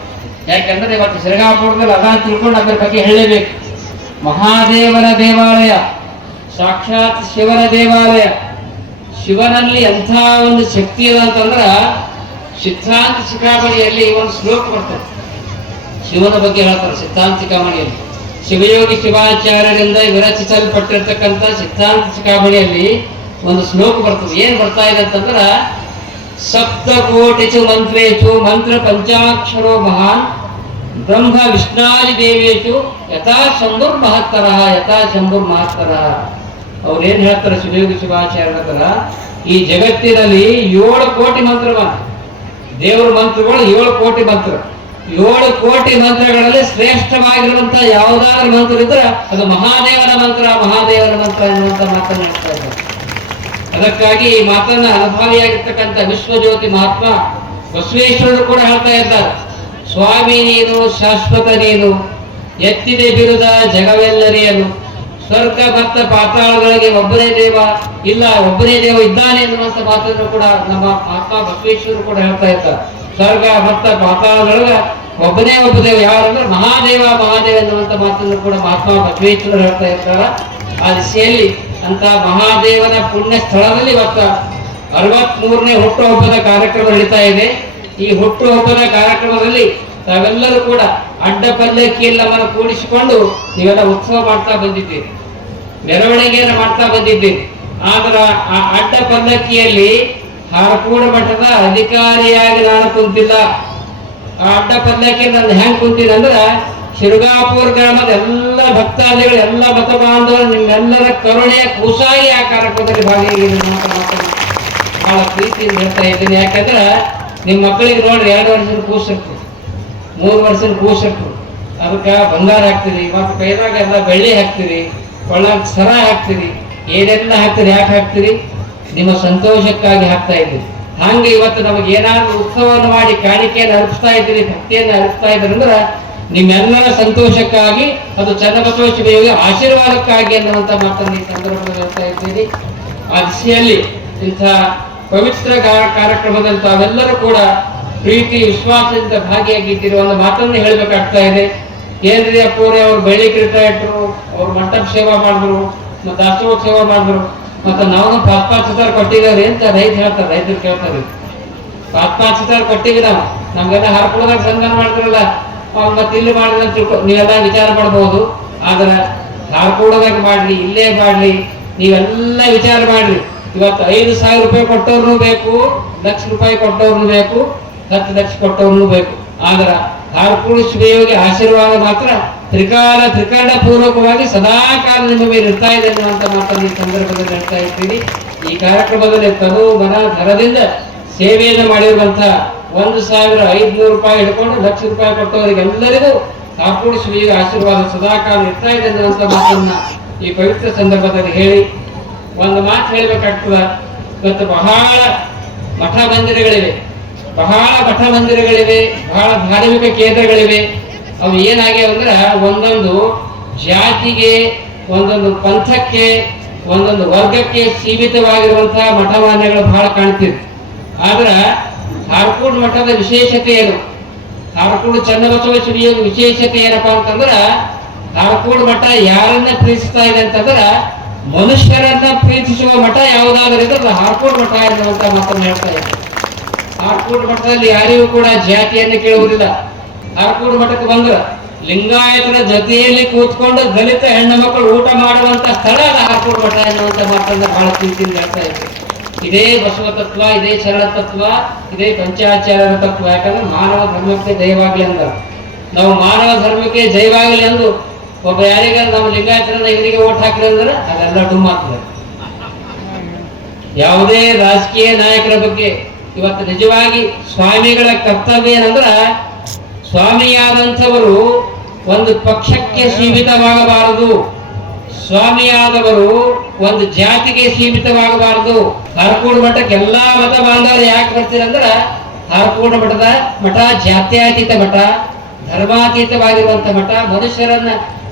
ಯಾಕಂದ್ರೆ ಇವತ್ತು ಶ್ರೀರಾಮಪುರದಲ್ಲಿ ಅದ ಅಂತ ತಿಳ್ಕೊಂಡು ಅದರ ಬಗ್ಗೆ ಹೇಳಲೇಬೇಕು. ಮಹಾದೇವನ ದೇವಾಲಯ, ಸಾಕ್ಷಾತ್ ಶಿವನ ದೇವಾಲಯ. ಶಿವನಲ್ಲಿ ಎಂಥ ಒಂದು ಶಕ್ತಿ ಇದೆ ಅಂತಂದ್ರ ಸಿದ್ಧಾಂತ ಶಿಖಾಮಣಿಯಲ್ಲಿ ಒಂದು ಶ್ಲೋಕ ಬರ್ತದೆ. ಶಿವನ ಬಗ್ಗೆ ಹೇಳ್ತಾರೆ ಸಿದ್ಧಾಂತ ಶಿಖಾಮಣಿಯಲ್ಲಿ. ಶಿವಯೋಗಿ ಶಿವಾಚಾರ್ಯರಿಂದ ವಿರಚಿಸಲ್ಪಟ್ಟಿರ್ತಕ್ಕಂಥ ಸಿದ್ಧಾಂತ ಶಿಖಾಮಣಿಯಲ್ಲಿ ಒಂದು ಶ್ಲೋಕ ಬರ್ತದೆ. ಏನ್ ಬರ್ತಾ ಇದೆ ಅಂತಂದ್ರ ಸಪ್ತಕೋಟಿಚು ಮಂತ್ರೇಚು ಮಂತ್ರ ಪಂಚಾಕ್ಷರೋ ಮಹಾನ್ ಬ್ರಹ್ಮ ವಿಷ್ಣಾದಿ ದೇವೇಶು ಯಥಾ ಶಂಭುರ್ ಮಹತ್ತರ ಯಥಾ ಶಂಭುರ್ ಮಹತ್ತರ ಅವ್ರೇನ್ ಹೇಳ್ತಾರೆ ಶಿವಯೋಗಿ ಶಿವಾಚಾರ್ಯರ ಈ ಜಗತ್ತಿನಲ್ಲಿ ಏಳು ಕೋಟಿ ಮಂತ್ರವ ದೇವರ ಮಂತ್ರಗಳು ಏಳು ಕೋಟಿ ಮಂತ್ರ. ಏಳು ಕೋಟಿ ಮಂತ್ರಗಳಲ್ಲಿ ಶ್ರೇಷ್ಠವಾಗಿರುವಂತ ಯಾವುದಾದ್ರೂ ಮಂತ್ರ ಇದ್ರೆ ಅದು ಮಹಾದೇವನ ಮಂತ್ರ ಮಹಾದೇವನ ಮಂತ್ರ ಎನ್ನುವಂತ ಮಾತನ್ನು ಹೇಳ್ತಾ ಇದ್ದಾರೆ. ಅದಕ್ಕಾಗಿ ಈ ಮಾತನ್ನ ಅನುಭಾವಿಯಾಗಿರ್ತಕ್ಕಂಥ ವಿಶ್ವಜ್ಯೋತಿ ಮಹಾತ್ಮ ಬಸವೇಶ್ವರರು ಕೂಡ ಹೇಳ್ತಾ ಇದ್ದಾರೆ. ಸ್ವಾಮಿ ನೀನು, ಶಾಶ್ವತ ನೀನು, ಎತ್ತಿದೆ ಬಿರುದ ಜಗವೆಲ್ಲರಿಯನು ಸ್ವರ್ಗ ಭಕ್ತ ಪಾತಾಳಗಳಿಗೆ ಒಬ್ಬನೇ ದೇವ ಇಲ್ಲ, ಒಬ್ಬನೇ ದೇವ ಇದ್ದಾನೆ ಎನ್ನುವಂತ ಮಾತನ್ನು ಕೂಡ ನಮ್ಮ ಮಹಾತ್ಮ ಬಸವೇಶ್ವರರು ಕೂಡ ಹೇಳ್ತಾ ಇದ್ದಾರೆ. ಸ್ವರ್ಗ ಭಕ್ತ ಪಾತಾಳದೊಳಗ ಒಬ್ಬನೇ ಒಬ್ಬ ದೇವ. ಯಾರಂದ್ರೆ ಮಹಾದೇವ ಮಹಾದೇವ ಎನ್ನುವಂತ ಮಾತನ್ನು ಕೂಡ ಮಹಾತ್ಮ ಬಸವೇಶ್ವರರು ಹೇಳ್ತಾ ಇರ್ತಾರ. ಆ ದಿಶೆಯಲ್ಲಿ ಅಂತ ಮಹಾದೇವನ ಪುಣ್ಯ ಸ್ಥಳದಲ್ಲಿ ಇವತ್ತು ಅರವತ್ಮೂರನೇ ಹುಟ್ಟುಹಬ್ಬದ ಕಾರ್ಯಕ್ರಮ ನಡೀತಾ ಇದೆ. ಈ ಹುಟ್ಟುಹಬ್ಬದ ಕಾರ್ಯಕ್ರಮದಲ್ಲಿ ತಾವೆಲ್ಲರೂ ಕೂಡ ಅಡ್ಡ ಪಲ್ಲಕ್ಕಿಯಲ್ಲಿ ನಮ್ಮನ್ನು ಕೂಡಿಸಿಕೊಂಡು ನೀವೆಲ್ಲ ಉತ್ಸವ ಮಾಡ್ತಾ ಬಂದಿದ್ದೀರಿ. ಮೆರವಣಿಗೆಯನ್ನು ಮಾಡ್ತಾ ಬಂದಿದ್ದೀರಿ. ಆದ್ರೆ ಆ ಅಡ್ಡ ಪಲ್ಲಕ್ಕಿಯಲ್ಲಿ ಹಾರಕೂಡ ಮಠದ ಅಧಿಕಾರಿಯಾಗಿ ನಾನು ಕುಂತಿಲ್ಲ. ಆ ಅಡ್ಡ ಪಲ್ಲಕ್ಕಿ ನಾನು ಹೆಂಗ್ ಕುಂತೀನಿ ಅಂದ್ರ ಶಿರುಗಾಪುರ ಗ್ರಾಮದ ಎಲ್ಲ ಭಕ್ತಾದಿಗಳು, ಎಲ್ಲ ಮತ ಬಾಂಧವರು, ನಿಮ್ಮೆಲ್ಲರ ಕರುಣೆಯ ಕೂಸಾಗಿ ಆ ಕಾರ್ಯಕ್ರಮದಲ್ಲಿ ಭಾಗಿಯಾಗಿದೆ ಬಹಳ ಪ್ರೀತಿಯಿಂದ ಹೇಳ್ತಾ ಇದ್ದೀನಿ. ಯಾಕಂದ್ರೆ ನಿಮ್ಮ ಮಕ್ಕಳಿಗೆ ನೋಡ್ರಿ ಎರಡು ವರ್ಷದ ಕೂಸಿರ್ತದೆ ಮೂರು ವರ್ಷದ ಕೂಸಿರ್ತದೆ ಅದಕ್ಕೆ ಬಂಗಾರ ಹಾಕ್ತೀರಿ, ಮತ್ತು ಕೈದಾಗ ಎಲ್ಲ ಬೆಳ್ಳಿ ಹಾಕ್ತೀರಿ ಕೊಳ್ಳಾಗ ಸರ ಹಾಕ್ತೀರಿ, ಏನೆಲ್ಲ ಹಾಕ್ತೀರಿ, ಯಾಕೆ ಹಾಕ್ತೀರಿ? ನಿಮ್ಮ ಸಂತೋಷಕ್ಕಾಗಿ ಹಾಕ್ತಾ ಇದ್ದೀರಿ ಹಾಗೆ ಇವತ್ತು ನಮಗೆ ಏನಾದರೂ ಉತ್ಸವವನ್ನು ಮಾಡಿ ಕಾಣಿಕೆಯನ್ನು ಅರ್ಪಿಸ್ತಾ ಇದ್ದೀರಿ, ಭಕ್ತಿಯನ್ನು ಅರ್ಪಿಸ್ತಾ ಇದ್ದೀರಿ ಅಂದ್ರೆ ನಿಮ್ಮೆಲ್ಲರ ಸಂತೋಷಕ್ಕಾಗಿ ಅದು ಚನ್ನಬಸವ ಶಿವಯೋಗಿ ಆಶೀರ್ವಾದಕ್ಕಾಗಿ ಅನ್ನುವಂತ ಮಾತನ್ನು ಈ ಸಂದರ್ಭದಲ್ಲಿ ಹೇಳ್ತಾ ಇದ್ದೀನಿ ಆ ದಿಶೆಯಲ್ಲಿ ಇಂಥ ಪವಿತ್ರ ಕಾರ್ಯಕ್ರಮದಲ್ಲಿ ತಾವೆಲ್ಲರೂ ಕೂಡ ಪ್ರೀತಿ, ವಿಶ್ವಾಸದಿಂದ ಭಾಗಿಯಾಗಿದ್ದೀರೋ ಒಂದು ಮಾತನ್ನು ಹೇಳಬೇಕಾಗ್ತಾ ಇದೆ. ಏನ್ರಿ ಪೂರೆ ಅವರು ಬೆಳ್ಳಿ ಕಿರೀಟ ಇಟ್ಟರು ಅವ್ರು ಮಂಟಪ ಸೇವಾ ಮಾಡಿದ್ರು, ಮತ್ತೆ ದಾಸೋಹ ಸೇವಾ ಮಾಡಿದ್ರು, ಮತ್ತೆ ನಾವು ಪಾತ್ಪಾಚಿತಾರ ಕೊಟ್ಟಿದ್ದಾರೆ ಅಂತ ರೈತ ಹೇಳ್ತಾರೆ, ರೈತರು ಕೇಳ್ತಾರೆ. ಪಾತ್ಪಾಚಿತಾರ ಕೊಟ್ಟಿವಿ ನಾವು. ನಮ್ಗೆಲ್ಲ ಹರ್ಕೊಳದಾಗ ಸಂಧಾನ ಮಾಡಿದ್ರಲ್ಲ. ಅವ್ನ್ ಮತ್ತೆ ಇಲ್ಲಿ ಮಾಡಿದ್ರೆ ಅಂತ ತಿಳ್ಕೊ ನೀವೆಲ್ಲ ವಿಚಾರ ಮಾಡಬಹುದು ಆದ್ರೆ ಹಾರ್ಕೊಡೋದಾಗ ಮಾಡ್ಲಿ, ಇಲ್ಲೇ ಮಾಡ್ಲಿ, ನೀವೆಲ್ಲ ವಿಚಾರ ಮಾಡ್ರಿ ಇವತ್ತು ಐದು ಸಾವಿರ ರೂಪಾಯಿ ಕೊಟ್ಟವ್ರು ಬೇಕು, ಲಕ್ಷ ರೂಪಾಯಿ ಕೊಟ್ಟವ್ರು ಬೇಕು ಹತ್ತು ಲಕ್ಷ ಕೊಟ್ಟವ್ರು ಬೇಕು. ಆದ್ರ ಹಾರ್ಕೂಡು ಶ್ರೇಯೋಗಿ ಆಶೀರ್ವಾದ ಮಾತ್ರ ತ್ರಿಕಾಲ ತ್ರಿಕರಣ ಪೂರ್ವಕವಾಗಿ ಸದಾಕಾಲ ನಿಮ್ಮ ಮೇಲೆ ಇರ್ತಾ ಇದೆ ಅನ್ನುವಂತ ಮಾತನ್ನು ಈ ಸಂದರ್ಭದಲ್ಲಿ ಹೇಳ್ತಾ ಇರ್ತೀನಿ ಈ ಕಾರ್ಯಕ್ರಮದಲ್ಲಿ ತನು ಮನ ಧರದಿಂದ ಸೇವೆಯನ್ನು ಮಾಡಿರುವಂತಹ ಒಂದು ಸಾವಿರ ಐದ್ನೂರು ರೂಪಾಯಿ ಹಿಡ್ಕೊಂಡು ಲಕ್ಷ ರೂಪಾಯಿ ಕೊಟ್ಟವರಿಗೆಲ್ಲರಿಗೂ ಕಾಪೂಡಿ ಶ್ರೀಯ ಆಶೀರ್ವಾದ ಸದಾಕಾಲ ಇರ್ತಾ ಇದೆ ಅನ್ನುವಂಥ ಮಾತನ್ನ ಈ ಪವಿತ್ರ ಸಂದರ್ಭದಲ್ಲಿ ಹೇಳಿ. ಒಂದು ಮಾತು ಹೇಳಬೇಕಾಗ್ತದ. ಇವತ್ತು ಬಹಳ ಮಠ ಮಂದಿರಗಳಿವೆ ಬಹಳ ಮಠ ಮಂದಿರಗಳಿವೆ ಬಹಳ ಧಾರ್ಮಿಕ ಕೇಂದ್ರಗಳಿವೆ. ಅವು ಏನಾಗ್ಯಾವ ಅಂದ್ರೆ ಒಂದೊಂದು ಜಾತಿಗೆ, ಒಂದೊಂದು ಪಂಥಕ್ಕೆ, ಒಂದೊಂದು ವರ್ಗಕ್ಕೆ ಸೀಮಿತವಾಗಿರುವಂತಹ ಮಠಮಾನ್ಯಗಳು ಬಹಳ ಕಾಣ್ತಿದೆ ಆದ್ರ ಹಾರ್ಕೋಡ್ ಮಠದ ವಿಶೇಷತೆ ಏನು ಹಾರ್ಕೋಡ್ ಚನ್ನಬಸವೇಶ್ವರಿಯ ವಿಶೇಷತೆ ಏನಪ್ಪಾ ಅಂತಂದ್ರ ಹಾರ್ಕೋಡ್ ಮಠ ಯಾರನ್ನ ಪ್ರೀತಿಸ್ತಾ ಇದೆ ಅಂತಂದ್ರ, ಮನುಷ್ಯರನ್ನ ಪ್ರೀತಿಸುವ ಮಠ ಯಾವುದಾದ್ರೂ ಇದ್ರೆ ಹಾರ್ಕೋಡ್ ಮಠ ಎನ್ನುವಂತ ಮಾತನ್ನು ಹೇಳ್ತಾ ಇದೆ ಹಾರ್ಕೋಡ್ ಮಠದಲ್ಲಿ ಯಾರಿಗೂ ಕೂಡ ಜಾತಿಯನ್ನು ಕೇಳುವುದಿಲ್ಲ. ಹಾರ್ಕೋಡ್ ಮಠಕ್ಕೆ ಬಂದ್ರ ಲಿಂಗಾಯತರ ಜೊತೆಯಲ್ಲಿ ಕೂತ್ಕೊಂಡು ದಲಿತ ಹೆಣ್ಣು ಮಕ್ಕಳು ಊಟ ಮಾಡುವಂತ ಸ್ಥಳ ಹಾರ್ಕೋಡ್ ಮಠ ಎನ್ನುವಂತ ಮಾತನ್ನ ಬಹಳ ಪ್ರೀತಿಯಿಂದ ಹೇಳ್ತಾ ಇದ್ದಾರೆ. ಇದೇ ಬಸವ ತತ್ವ, ಇದೇ ಶರಣ ತತ್ವ, ಇದೇ ಪಂಚಾಚಾರ್ಯರ ತತ್ವ. ಯಾಕಂದ್ರೆ ಮಾನವ ಧರ್ಮಕ್ಕೆ ಜಯವಾಗಲಿ ಅಂದ. ನಾವು ಮಾನವ ಧರ್ಮಕ್ಕೆ ಜಯವಾಗಲಿ ಎಂದು ಒಬ್ಬ ಯಾರಿಗ ನಮ್ಮ ಲಿಂಗಾಯತನ ಇವರಿಗೆ ಓಟ್ ಹಾಕಿದ್ರೆ ಅಂದ್ರೆ ಅದೆಲ್ಲ ಡುಮ್ ಆಗ್ತದೆ. ಯಾವುದೇ ರಾಜಕೀಯ ನಾಯಕರ ಬಗ್ಗೆ ಇವತ್ತು ನಿಜವಾಗಿ ಸ್ವಾಮಿಗಳ ಕರ್ತವ್ಯ ಏನಂದ್ರ ಸ್ವಾಮಿಯಾದಂಥವರು ಒಂದು ಪಕ್ಷಕ್ಕೆ ಸೀಮಿತವಾಗಬಾರದು. ಸ್ವಾಮಿಯಾದವರು ಒಂದು ಜಾತಿಗೆ ಸೀಮಿತವಾಗಬಾರದು. ಹರಕೂಡು ಮಠಕ್ಕೆ ಎಲ್ಲಾ ಮತ ಬಾಂಧವರು ಯಾಕೆ ಬರ್ತೀರಂದ್ರೆ ಹರಕೂಡು ಮಠದ ಮಠ ಜಾತ್ಯತೀತ ಮಠ, ಧರ್ಮಾತೀತವಾಗಿರುವಂತ ಮಠ. ಮನುಷ್ಯರನ್ನ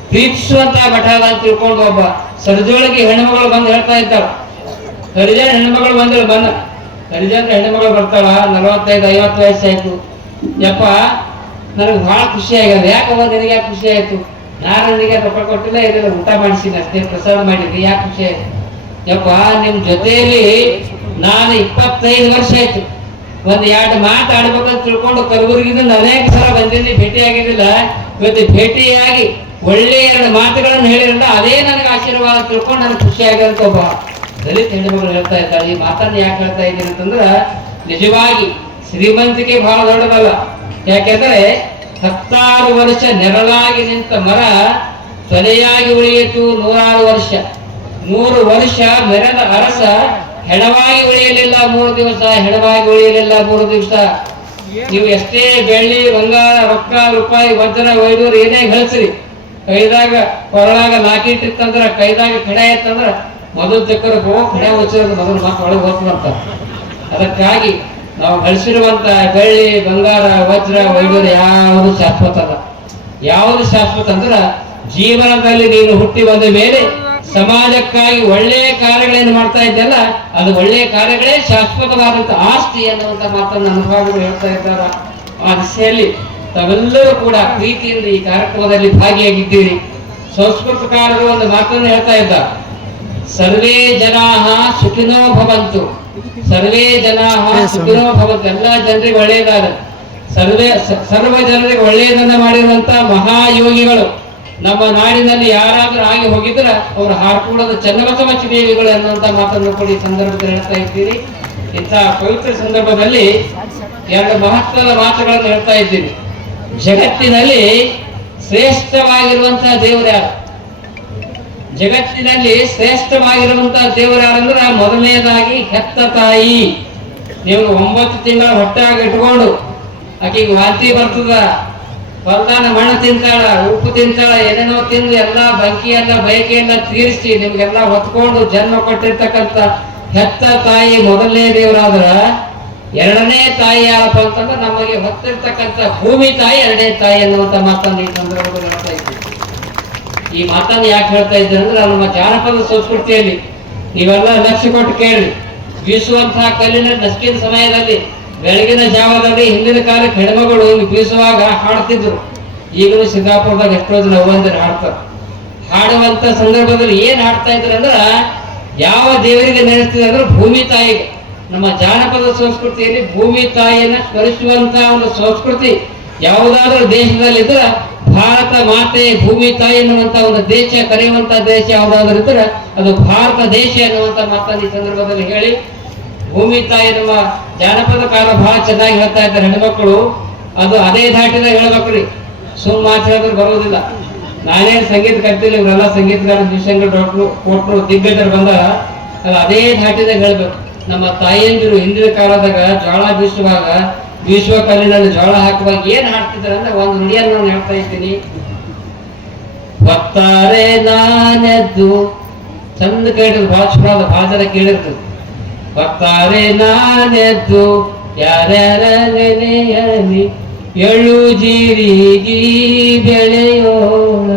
ಪ್ರೀತಿಸುವಂತಹ ಮಠ ಅದ ಅಂತ ತಿಳ್ಕೊಂಡು ಒಬ್ಬ ಸರಜೋಳಿಗೆ ಹೆಣ್ಮಗಳು ಬಂದು ಹೇಳ್ತಾ ಇದ್ದಾಳ. ಹರಿಜನ ಹೆಣ್ಮಗಳು ಬಂದಳು ಬಂದ. ಹರಿಜನ ಹೆಣ್ಮಗಳು ಬರ್ತಾಳ, ನಲವತ್ತೈದು, ಐವತ್ತು ವಯಸ್ಸಾಯ್ತು ಯಪ್ಪ, ನನಗೆ ಬಹಳ ಖುಷಿ ಆಗ್ಯದ. ಯಾಕಂದ್ರೆ ನಿನಗೆ ಖುಷಿ ಆಯ್ತು? ನಾನು ನಿಮಗೆ ರೊಕ್ಕ ಕೊಟ್ಟಿಲ್ಲ ಇದೆಲ್ಲ ಊಟ ಮಾಡಿಸಿನ ಅಷ್ಟೇ ಪ್ರಸಾದ ಮಾಡಿದ್ರಿ ಯಾಕೆ ಖುಷಿ ಯಪ್ಪ, ನಿಮ್ ಜೊತೆಯಲ್ಲಿ ನಾನು ಇಪ್ಪತ್ತೈದು ವರ್ಷ ಆಯ್ತು. ಒಂದ್ ಎರಡು ಮಾತಾಡ್ಬೇಕಂತ ತಿಳ್ಕೊಂಡು ಕಲಬುರ್ಗಿಂದ ಅನೇಕ ಸಲ ಬಂದಿದ್ದೀನಿ. ಭೇಟಿ ಆಗಿದ್ದಿಲ್ಲ ಇವತ್ತು ಭೇಟಿಯಾಗಿ ಒಳ್ಳೆ ಎರಡು ಮಾತುಗಳನ್ನು ಹೇಳಿರಲ್ಲ ಅದೇ ನನಗೆ ಆಶೀರ್ವಾದ ತಿಳ್ಕೊಂಡು ನನಗೆ ಖುಷಿ ಆಗ್ಯದಂತ ಒಬ್ಬ ದಲಿತ ಹೆಣ್ಣುಮಗಳು ಹೇಳ್ತಾ ಇದ್ದಾಳೆ. ಈ ಮಾತನ್ನು ಯಾಕೆ ಹೇಳ್ತಾ ಇದ್ದೀನಿ ಅಂತಂದ್ರೆ, ನಿಜವಾಗಿ ಶ್ರೀಮಂತಿಕೆ ಬಹಳ ದೊಡ್ಡದಲ್ಲ ಯಾಕೆಂದ್ರೆ ಹತ್ತಾರು ವರ್ಷ ನೆರಳಾಗಿ ನಿಂತ ಮರ ತೊಲೆಯಾಗಿ ಉಳಿಯಿತು ನೂರಾರು ವರ್ಷ. ಮೂರು ವರ್ಷ ಮೆರೆದ ಅರಸ ಹೆಣವಾಗಿ ಉಳಿಯಲಿಲ್ಲ, ಮೂರು ದಿವಸ ಹೆಣವಾಗಿ ಉಳಿಯಲಿಲ್ಲ, ಮೂರು ದಿವಸ. ನೀವು ಎಷ್ಟೇ ಬೆಳ್ಳಿ, ಬಂಗಾರ, ರೊಕ್ಕ, ರೂಪಾಯಿ, ವಜ್ರ, ವೈಡೂರು ಏನೇ ಗಳಿಸ್ರಿ. ಕೈದಾಗ ಕೊರಳಾಗ ನಾಕಿಟ್ಟಿತ್ತಂದ್ರ ಕೈದಾಗ ಕಡೆ ಇತ್ತಂದ್ರ ಮೊದಲು ಚಕ್ಕರ ಹೋಗಿ ಕಡೆ ಮುಚ್ಚಿರೋದು ಮೊದಲು ಮಾತು ಒಳಗೆ ಹೋಗ್ತದಂತ ಅದಕ್ಕಾಗಿ ನಾವು ಗಳಿಸಿರುವಂತ ಬೆಳ್ಳಿ, ಬಂಗಾರ, ವಜ್ರ, ವೈಭವ ಯಾವುದು ಶಾಶ್ವತ ಅಲ್ಲ. ಯಾವುದು ಶಾಶ್ವತ ಅಂದ್ರ ಜೀವನದಲ್ಲಿ ನೀನು ಹುಟ್ಟಿ ಬಂದ ಮೇಲೆ ಸಮಾಜಕ್ಕಾಗಿ ಒಳ್ಳೆಯ ಕಾರ್ಯಗಳೇನು ಮಾಡ್ತಾ ಇದ್ದಲ್ಲ, ಅದು ಒಳ್ಳೆಯ ಕಾರ್ಯಗಳೇ ಶಾಶ್ವತವಾದಂತ ಆಸ್ತಿ ಅನ್ನುವಂತ ಮಾತನ್ನು ಅನುಭವಗಳು ಹೇಳ್ತಾ ಇದ್ದಾರ. ಆ ದಿಸೆಯಲ್ಲಿ ತಾವೆಲ್ಲರೂ ಕೂಡ ಪ್ರೀತಿಯಿಂದ ಈ ಕಾರ್ಯಕ್ರಮದಲ್ಲಿ ಭಾಗಿಯಾಗಿದ್ದೀರಿ. ಸಂಸ್ಕೃತಕಾರರು ಒಂದು ಮಾತನ್ನು ಹೇಳ್ತಾ ಇದ್ದಾರೆ ಸರ್ವೇ ಜನಾ ಸುಖಿನೋ ಭವಂತು. ಸರ್ವೇ ಜನಾ ಸುಖಿನೋ ಭವಂತು. ಎಲ್ಲ ಜನರಿಗೆ ಒಳ್ಳೆಯದಾದ ಸರ್ವೇ ಸರ್ವ ಜನರಿಗೆ ಒಳ್ಳೆಯದನ್ನ ಮಾಡಿರುವಂತ ಮಹಾಯೋಗಿಗಳು ನಮ್ಮ ನಾಡಿನಲ್ಲಿ ಯಾರಾದ್ರೂ ಆಗಿ ಹೋಗಿದ್ರೆ ಅವರು ಹಾರ್ಕೂಡದ ಚನ್ನಬಸವ ಚಿದೇವಿಗಳು ಅನ್ನುವಂತ ಮಾತನ್ನು ಕೂಡ ಈ ಸಂದರ್ಭದಲ್ಲಿ ಹೇಳ್ತಾ ಇದ್ದೀರಿ. ಇಂತಹ ಪವಿತ್ರ ಸಂದರ್ಭದಲ್ಲಿ ಎರಡು ಮಹತ್ವದ ಮಾತುಗಳನ್ನು ಹೇಳ್ತಾ ಇದ್ದೀನಿ ಜಗತ್ತಿನಲ್ಲಿ ಶ್ರೇಷ್ಠವಾಗಿರುವಂತಹ ದೇವರು ಯಾರು? ಜಗತ್ತಿನಲ್ಲಿ ಶ್ರೇಷ್ಠವಾಗಿರುವಂತಹ ದೇವರು ಯಾರಂದ್ರೆ ಮೊದಲನೇದಾಗಿ ಹೆತ್ತ ತಾಯಿ. ನೀವು ಒಂಬತ್ತು ತಿಂಗಳ ಹೊಟ್ಟಾಗ ಇಟ್ಕೊಂಡು ಆಕೆಗೆ ವಾಂತಿ ಬರ್ತದ. ಹೊಲ್ದಾನ ಮಣ್ಣು ತಿಂತಾಳ, ಉಪ್ಪು ತಿಂತಾಳ, ಏನೇನೋ ತಿಂದು ಎಲ್ಲ ಬಂಕಿಯನ್ನ ಎಲ್ಲ ಬಯಕೆ ಎಲ್ಲ ತೀರಿಸಿ ನಿಮ್ಗೆಲ್ಲ ಹೊತ್ಕೊಂಡು ಜನ್ಮ ಕೊಟ್ಟಿರ್ತಕ್ಕಂಥ ಹೆತ್ತ ತಾಯಿ ಮೊದಲನೇ ದೇವರಾದ್ರ, ಎರಡನೇ ತಾಯಿ ಯಾರಪ್ಪ ಅಂತಂದ್ರೆ ನಮಗೆ ಹೊತ್ತಿರ್ತಕ್ಕಂಥ ಭೂಮಿ ತಾಯಿ, ಎರಡನೇ ತಾಯಿ ಅನ್ನುವಂಥ ಮಾತನ್ನು ಈ ಸಂದರ್ಭದಲ್ಲಿ ಹೇಳ್ತಾ ಇದ್ದೀವಿ. ಈ ಮಾತನ್ನು ಯಾಕೆ ಹೇಳ್ತಾ ಇದ್ದೇನೆ ಅಂದ್ರೆ ನಮ್ಮ ಜಾನಪದ ಸಂಸ್ಕೃತಿಯಲ್ಲಿ ನೀವೆಲ್ಲ ಲಕ್ಷ್ಯ ಕೊಟ್ಟು ಕೇಳಿ. ಬೀಸುವಂತಹ ಕಲ್ಲಿನ ನಸುಕಿನ ಸಮಯದಲ್ಲಿ, ಬೆಳಗಿನ ಜಾವದಲ್ಲಿ, ಹಿಂದಿನ ಕಾಲಕ್ಕೆ ಹೆಣ್ಮಗಳು ಬೀಸುವಾಗ ಹಾಡ್ತಿದ್ರು. ಈಗಲೂ ಸಿದ್ದಾಪುರದಾಗ ಎಷ್ಟೋ ಜನ ಹೂವಂದಿರು ಹಾಡ್ತಾರೆ. ಹಾಡುವಂತ ಸಂದರ್ಭದಲ್ಲಿ ಏನ್ ಹಾಡ್ತಾ ಇದ್ರು ಅಂದ್ರ, ಯಾವ ದೇವರಿಗೆ ನೆನೆಸ್ತಿದೆ ಅಂದ್ರೆ ಭೂಮಿ ತಾಯಿಗೆ. ನಮ್ಮ ಜಾನಪದ ಸಂಸ್ಕೃತಿಯಲ್ಲಿ ಭೂಮಿ ತಾಯಿಯನ್ನ ಸ್ಮರಿಸುವಂತಹ ಒಂದು ಸಂಸ್ಕೃತಿ ಯಾವುದಾದ್ರೂ ದೇಶದಲ್ಲಿದ್ರೆ ಭಾರತ ಮಾತೆ, ಭೂಮಿ, ತಾಯಿ ಎನ್ನುವಂತ ಒಂದು ದೇಶ ಕರೆಯುವಂತ ದೇಶ ಯಾವುದಾದ್ರೂ ಇದ್ರೆ ಅದು ಭಾರತ ದೇಶ ಎನ್ನುವಂತ ಮಾತನ್ನು ಈ ಸಂದರ್ಭದಲ್ಲಿ ಹೇಳಿ. ಭೂಮಿ, ತಾಯಿ ನಮ್ಮ ಜಾನಪದ ಕಾಲ ಬಹಳ ಚೆನ್ನಾಗಿ ಹೇಳ್ತಾ ಇದ್ದಾರೆ ಹೆಣ್ಮಕ್ಳು. ಅದು ಅದೇ ದಾಟಿದ ಹೇಳ್ಬೇಕ್ರಿ ಸುಮ್ ಮಾತು ಹೇಳಿದ್ರೆ ಬರೋದಿಲ್ಲ ನಾನೇನು ಸಂಗೀತ ಕಲ್ತಿಲ್ಲ ಇವರೆಲ್ಲ ಸಂಗೀತಗಾರ ದಿವ್ಸಂಗ ಡಾಕ್ಟ್ರು ಕೊಟ್ರು ದಿಗ್ಗಜರು ಬಂದ, ಅದು ಅದೇ ಧಾಟಿದಾಗ ಹೇಳ್ಬೇಕು. ನಮ್ಮ ತಾಯಿಯಂದಿರು ಹಿಂದಿನ ಕಾಲದಾಗ ಜ್ವಾಳ ಬೀಸುವಾಗ ಬೀಸುವ ಕಲ್ಲಿನಲ್ಲಿ ಜೋಳ ಹಾಕುವಾಗ ಏನ್ ಹಾಡ್ತಿದ್ದಾರೆ ಅಂದ್ರೆ ಒಂದು ನುಡಿಯನ್ನು ನಾನು ಹೇಳ್ತಾ ಇದ್ದೀನಿ. ಒತ್ತಾರೆ ನಾನೆದ್ದು, ಚಂದ ಕೇಳಿದ್ರು ಭಾಳ ಚಲೋ ಅದ ಕೇಳಿರ್ತದೆ ಒತ್ತಾರೆ ನಾನೆದ್ದು ಯಾರ್ಯಾರ ನೆನೆಯಲಿ ಎಳ್ಳು ಜೀರಿಗಿ ಬೆಳೆಯೋಣ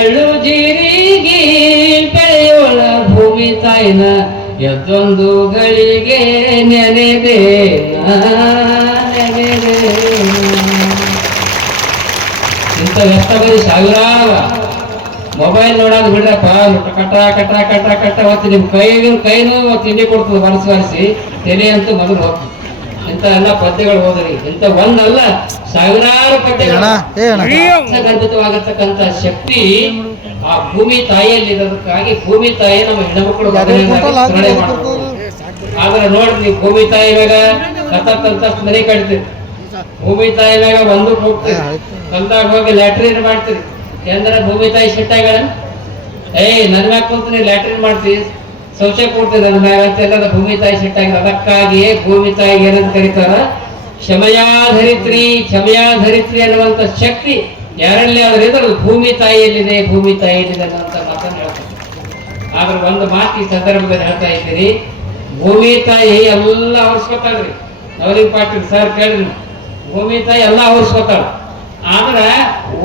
ಎಳು ಜೀರಿಗಿ ಬೆಳೆಯೋಳ, ಭೂಮಿ ತಾಯಿನ ಎದ್ದೊಂದು ಗಳಿಗೆ ನೆನೆದೆ. ಇಂಥ ವ್ಯಸ್ತ ಬರೀ ಸಾವಿರಾರು. ಮೊಬೈಲ್ ನೋಡೋದು ಬಿಡ್ರಪ್ಪ ಕಟ್ಟ ಕಟ್ಟ ಕಟ್ಟ ಕಟ್ಟ ಹೊತ್ತು ನಿಮ್ ಕೈಗೂ, ಕೈನೂ ತಿಂಡಿ ಕೊಡ್ತದೆ ಮನಸ್ಸು ಮನಸ್ಸಿ ತಲೆ ಅಂತೂ ಮೊದಲು ಹೋಗ್ತದೆ. ಇಂಥ ಎಲ್ಲ ಪದ್ಯಗಳು ಹೋದ್ರಿ ಎಂತ ಒಂದಲ್ಲ ಸಾವಿರಾರು ಪದ್ಯಗಳು. ಶಕ್ತಿ ಆ ಭೂಮಿ ತಾಯಿಯಲ್ಲಿ ಇರೋದಕ್ಕಾಗಿ ಭೂಮಿ ತಾಯಿ ನಮ್ಮ ಹೆಣ್ಮಕ್ಳು ಆದ್ರೆ ನೋಡ್ರಿ ನೀವು ಭೂಮಿ ತಾಯಿ ಮ್ಯಾಗ ತಂತ ಮನೆ ಕಟ್ತೀರಿ. ಭೂಮಿ ತಾಯಿ ಇವಾಗ ಒಂದು ಹೋಗ್ತೀರಿ. ಹೊಲ್ದಾಗ ಹೋಗಿ ಲ್ಯಾಟ್ರಿನ್ ಮಾಡ್ತೀರಿ. ಏನಂದ್ರೆ ಭೂಮಿ ತಾಯಿ ಶೆಟ್ಟಾಗ ಏಯ್ ನನ್ಗೆ ಹಾಕೊಂತೀನಿ ಲ್ಯಾಟ್ರಿನ್ ಮಾಡ್ತಿ ಶೌಚ ಕೊಡ್ತದೆ ಮ್ಯಾಗ ಭೂಮಿ ತಾಯಿ ಸಿಟ್ಟಾಗಿ ಅದಕ್ಕಾಗಿಯೇ ಭೂಮಿ ತಾಯಿ ಏನಂತ ಕರೀತಾರ? ಕ್ಷಮಯಾಧರಿತ್ರಿ ಕ್ಷಮಯಾಧರಿತ್ರಿ ಅನ್ನುವಂತ ಶಕ್ತಿ ಯಾರಲ್ಲಿ ಆದ್ರೆ ಅದು ಭೂಮಿ ತಾಯಿಯಲ್ಲಿದೆ ಭೂಮಿ ತಾಯಿಯಲ್ಲಿದೆ ಅನ್ನುವಂತ ಮಾತನ್ನು ಹೇಳ್ತಾರೆ. ಆದ್ರೆ ಒಂದು ಮಾತಿ ಸಂದರ್ಭದಲ್ಲಿ ಹೇಳ್ತಾ ಇದ್ದೀರಿ. ಭೂಮಿ ತಾಯಿ ಎಲ್ಲ ಹೊರಿಸ್ಕೊತಾಳ್ರಿ. ನವಲಿಂಗ್ ಪಾಟೀಲ್ ಸರ್ ಕೇಳ್ರಿ ಭೂಮಿ ತಾಯಿ ಎಲ್ಲ ಹೊರಿಸ್ಕೊತಾಳ. ಆದ್ರೆ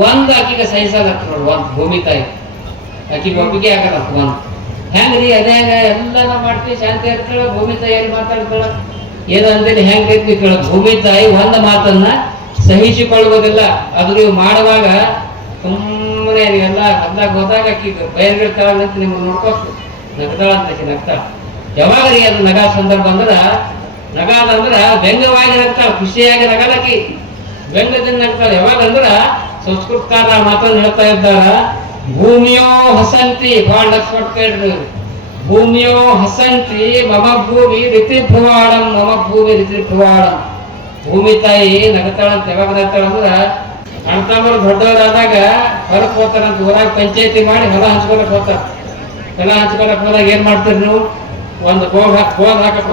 ಒಂದು ಆಕಿಗೆ ಸಹಿಸಲ್ಲ ಒಂದ್ ಭೂಮಿ ತಾಯಿ. ಆಕಿಗೆ ಒಪ್ಪಿಗೆ ಆಗಲ್ಲ, ಒಂದ್. ಹೆಂಗ್ರಿ ಅದೇ ಹೆಂಗ ಎಲ್ಲ ಮಾಡ್ತೀವಿ, ಶಾಂತಿ ಇರ್ತಾಳ, ಭೂಮಿ ತಾಯಿ ಮಾತಾಡ್ತಾಳ? ಏನಂದೇಳಿ ಹೆಂಗ್ ಐತಿ ಕೇಳ, ಭೂಮಿ ತಾಯಿ ಒಂದ ಮಾತನ್ನ ಸಹಿಸಿಕೊಳ್ಳುವುದಿಲ್ಲ. ಅದು ನೀವು ಮಾಡುವಾಗ ಸುಮ್ಮನೆ ಎಲ್ಲ ಹೊಲ್ದಾಗ ಹೋದಾಗ ಆಕಿ ಬಯರ್ಗಿರ್ತಾಳ ಅಂತ ನಿಮ್ಗೆ ನೋಡ್ಕೋತು ನಗ್ತಾಳ ಅಂತ ನಗ್ತಾಳ. ಯಾವಾಗ ರೀ ಅದು ನಗ ಸಂದರ್ಭ ಅಂದ್ರ ನಗಾದ ಅಂದ್ರ ವ್ಯಂಗವಾಗಿ ನಗ್ತಾಳ, ಖುಷಿಯಾಗಿ ನಗಲಕ್ಕಿ ವ್ಯಂಗದಿಂದ ನಗ್ತಾಳ. ಯಾವಾಗ ಅಂದ್ರ ಸಂಸ್ಕೃತಕಾರ ಮಾತನ್ನು ಹೇಳ್ತಾ ಇದ್ದಾರ ಭೂಮಿಯೋ ಹಸಂತಿ ಬಾಂಡ್ ನೀವು. ಭೂಮಿಯೋ ಹಸಂತಿ ಮಮ ಭೂಮಿ ಋತಿಭ್ರವಾಣಂ ಮಮ ಭೂಮಿ ಋತಿಭ್ರವಾಣಂ ಭೂಮಿ ತಾಯಿ ನಗತಾಳ ಅಂತ ಯಾವಾಗ ನಗ್ತಾಳ ಅಂದ್ರ? ಅಣ್ತಮ್ಮರು ದೊಡ್ಡವರಾದಾಗ ಹೊರಕ್ ಹೋಗ್ತಾರಂತ ಊರಾಗ ಪಂಚಾಯತಿ ಮಾಡಿ ಹೊಲ ಹಂಚ್ಕೊಳಕ್ ಹೋಗ್ತಾರ. ಹೊಲ ಹಂಚ್ಕೊಳಕ್ ಹೋದಾಗ ಏನ್ ಮಾಡ್ತೀರಿ ನೀವು? ಒಂದು ಹಾಕ್ ಗೋಗ್ ಹಾಕಪ್ಪ.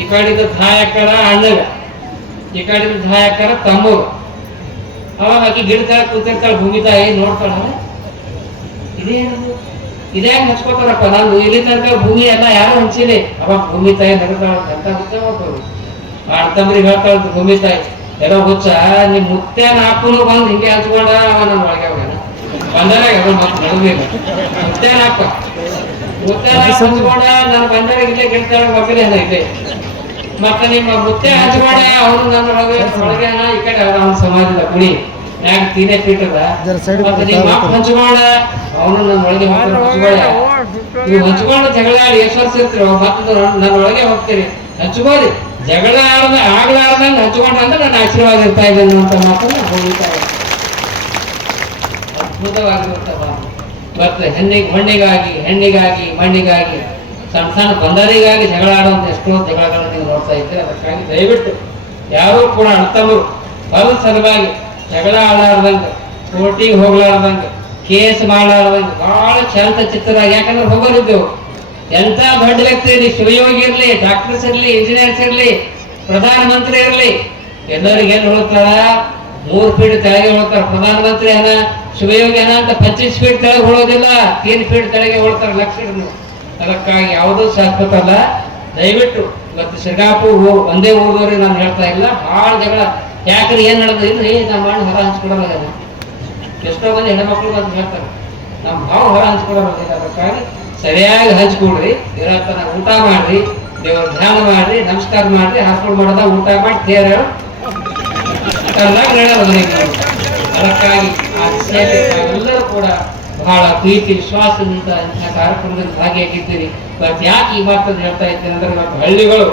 ಈ ಕಡೆದ ಧಾಯಕರ ಅಣ್ಣಗ ಈ ಕಡೆದ ಧಾಯಕರ ತಮ್ಮೂರು. ಅವಾಗ ಆಕಿ ಗಿಡ ಕೂತಿರ್ತಾಳೆ ಭೂಮಿ ತಾಯಿ ನೋಡ್ತಾಳ ಇದೇ ಹಚ್ಕೋತಾರಪ್ಪ. ನಾನು ಇಲ್ಲಿ ತನಕ ಭೂಮಿ ಎಲ್ಲ ಯಾರು ಹಂಚಿಲಿ ಅವಾಗ ಭೂಮಿ ತಾಯಿ ನಗತಾಳ ಅಂತ ಹುಚ್ಚ ಮಾಡ್ತಾರೆ ಆಡ್ತಂಬ್ರಿಗೆ ಹೇಳ್ತಾಳ ಭೂಮಿ ತಾಯಿ ಎಲ್ಲ ಹುಚ್ಚ, ನಿಮ್ ಮುತ್ತೆ ಹಾಕುನು ಬಂದು ಹಿಂಗೆ ಹಚ್ಕೊಂಡ ಅವ ನನ್ನ ಒಳಗೆ ಬಂದಾಗ ಮತ್ತೆ ಮುತ್ತೆ ಹಾಕ ಮುತ್ಯಾನ ಹಚ್ಕೊಂಡ ನನ್ನ ಬಂದಾಗ ಇಲ್ಲೇ ಗಿಡ್ತಾಳ ಮಕ್ಕಳೇ ಅದ ಇಲ್ಲೇ. ಮತ್ತೆ ನಿಮ್ಮ ಮುತ್ತೆ ಹಚ್ಕೊಂಡ ಅವನು ನನ್ನ ಒಳಗೆ ಒಳಗೆ ಈ ಕಡೆ ಅವನ ಸಮಾಜದ ಗುಣಿ ತೀನೆ ಫೀಟ್ ಹಂಚಮಾಡ ಮತ್ತೆ ನಿಮ್ಮ ಅವನು ನನ್ನ ಒಳಗೆ ಹಂಚ್ಕೊಳ್ಳ ನೀವು ಹಂಚ್ಕೊಂಡು ಜಗಳ ಆಡಿ ಎಷ್ಟು ವರ್ಷ ಇರ್ತೀರ ಮತ್ತೆ ನನ್ನ ಒಳಗೆ ಹೋಗ್ತೀರಿ. ಹಂಚ್ಕೋರಿ ಜಗಳ ಆಡದ ಆಗ್ಲಾರ್ದಂಗ ಹಂಚ್ಕೊಂಡ ಅಂದ್ರೆ ನನ್ನ ಆಶೀರ್ವಾದ ಇರ್ತಾ ಇದೆ ಅಂತ ಮಾತನ್ನ ಹೋಗ್ತಾ ಅದ್ಭುತವಾಗಿರುವಂತ ಮಾತು. ಮತ್ತೆ ಹೆಣ್ಣಿಗೆ ಮಣ್ಣಿಗಾಗಿ ಹೆಣ್ಣಿಗಾಗಿ ಮಣ್ಣಿಗಾಗಿ ಸಣ್ಣ ಸಣ್ಣ ಬಂದರಿಗಾಗಿ ಜಗಳ ಆಡುವಂಥ ಎಷ್ಟೋ ಜಗಳಗಳನ್ನು ನೀವು ನೋಡ್ತಾ ಇದ್ದೀರಿ. ಅದಕ್ಕಾಗಿ ದಯವಿಟ್ಟು ಯಾರೂ ಕೂಡ ಅಣ್ತಮ್ಮರು ಬಲ ಸಲುವಾಗಿ ಜಗಳ ಆಡಲಾರ್ದಂಗೆ, ಕೋರ್ಟಿಗೆ ಹೋಗ್ಲಾರ್ದಂಗ, ಕೇಸ್ ಮಾಡಲಾರ್ದಂಗೆ ಭಾಳ ಶಾಂತ ಚಿತ್ರರಾಗಿ ಯಾಕಂದ್ರೆ ಹೋಗೋರಿದ್ದೆವು. ಎಂತ ದೊಡ್ಡ ವ್ಯಕ್ತಿ ಇರಲಿ ಶಿವಯೋಗಿ ಇರಲಿ ಡಾಕ್ಟರ್ಸ್ ಇರಲಿ ಇಂಜಿನಿಯರ್ಸ್ ಇರಲಿ, ಪ್ರಧಾನಮಂತ್ರಿ ಇರಲಿ, ಎಲ್ಲರಿಗೆ ಏನು ಹೇಳ್ತಾರ ಮೂರು ಫೀಟ್ ಕೆಳಗೆ ಹೋಗ್ತಾರ ಪ್ರಧಾನಮಂತ್ರಿ ಏನ ಶಿವಯೋಗಿ ಏನ ಅಂತ ಪಚ್ಚೀಸ್ ಫೀಟ್ ಕೆಳಗೆ ಹೋಗೋದಿಲ್ಲ ತೀನ್ ಫೀಟ್ ಕೆಳಗೆ ಹೋಗ್ತಾರೆ ಲಕ್ಷ ಅದಕ್ಕಾಗಿ ಯಾವುದೂ ಶಾಶ್ವತ ಅಲ್ಲ. ದಯವಿಟ್ಟು ಇವತ್ತು ಶಿರ್ಗಾಪುರ್ ಒಂದೇ ಊರದವ್ರಿಗೆ ನಾನು ಹೇಳ್ತಾ ಇಲ್ಲ. ಬಹಳ ಜಗಳ. ಯಾಕ್ರಿ ಏನು ನಡೆದು? ಇಲ್ರಿ ನಮ್ಮ ಮಣ್ಣು ಹೊರ ಹಂಚ್ಕೊಡೋಲ್ಲ ಎಷ್ಟೋ ಮಂದಿ ಹೆಣ್ಮಕ್ಳು ಅಂತ ಹೇಳ್ತಾರೆ. ನಮ್ಮ ಭಾವ ಹೊರ ಹಂಚ್ಕೊಡೋಲ್ಲ ಅದಕ್ಕಾಗಿ ಸರಿಯಾಗಿ ಹಂಚ್ಕೊಡ್ರಿ. ಇರೋ ತನ ಊಟ ಮಾಡ್ರಿ. ದೇವರ ಧ್ಯಾನ ಮಾಡ್ರಿ. ನಮಸ್ಕಾರ ಮಾಡ್ರಿ. ಹಾಸ್ಕೊಂಡು ಮಾಡೋದ ಊಟ ಮಾಡಿ ತೇರ. ನೀವು. ಅದಕ್ಕಾಗಿ ಆ ಸೇವೆ ಎಲ್ಲರೂ ಕೂಡ ಬಹಳ ಪ್ರೀತಿ ವಿಶ್ವಾಸದಿಂದ ಇಂತಹ ಕಾರ್ಯಕ್ರಮದಲ್ಲಿ ಭಾಗಿಯಾಗಿದ್ದೀರಿ. ಇವತ್ತು ಯಾಕೆ ಈ ಮಾತನ್ನು ಹೇಳ್ತಾ ಇದ್ದೀನಿ ಅಂದ್ರೆ ಇವತ್ತು ಹಳ್ಳಿಗಳು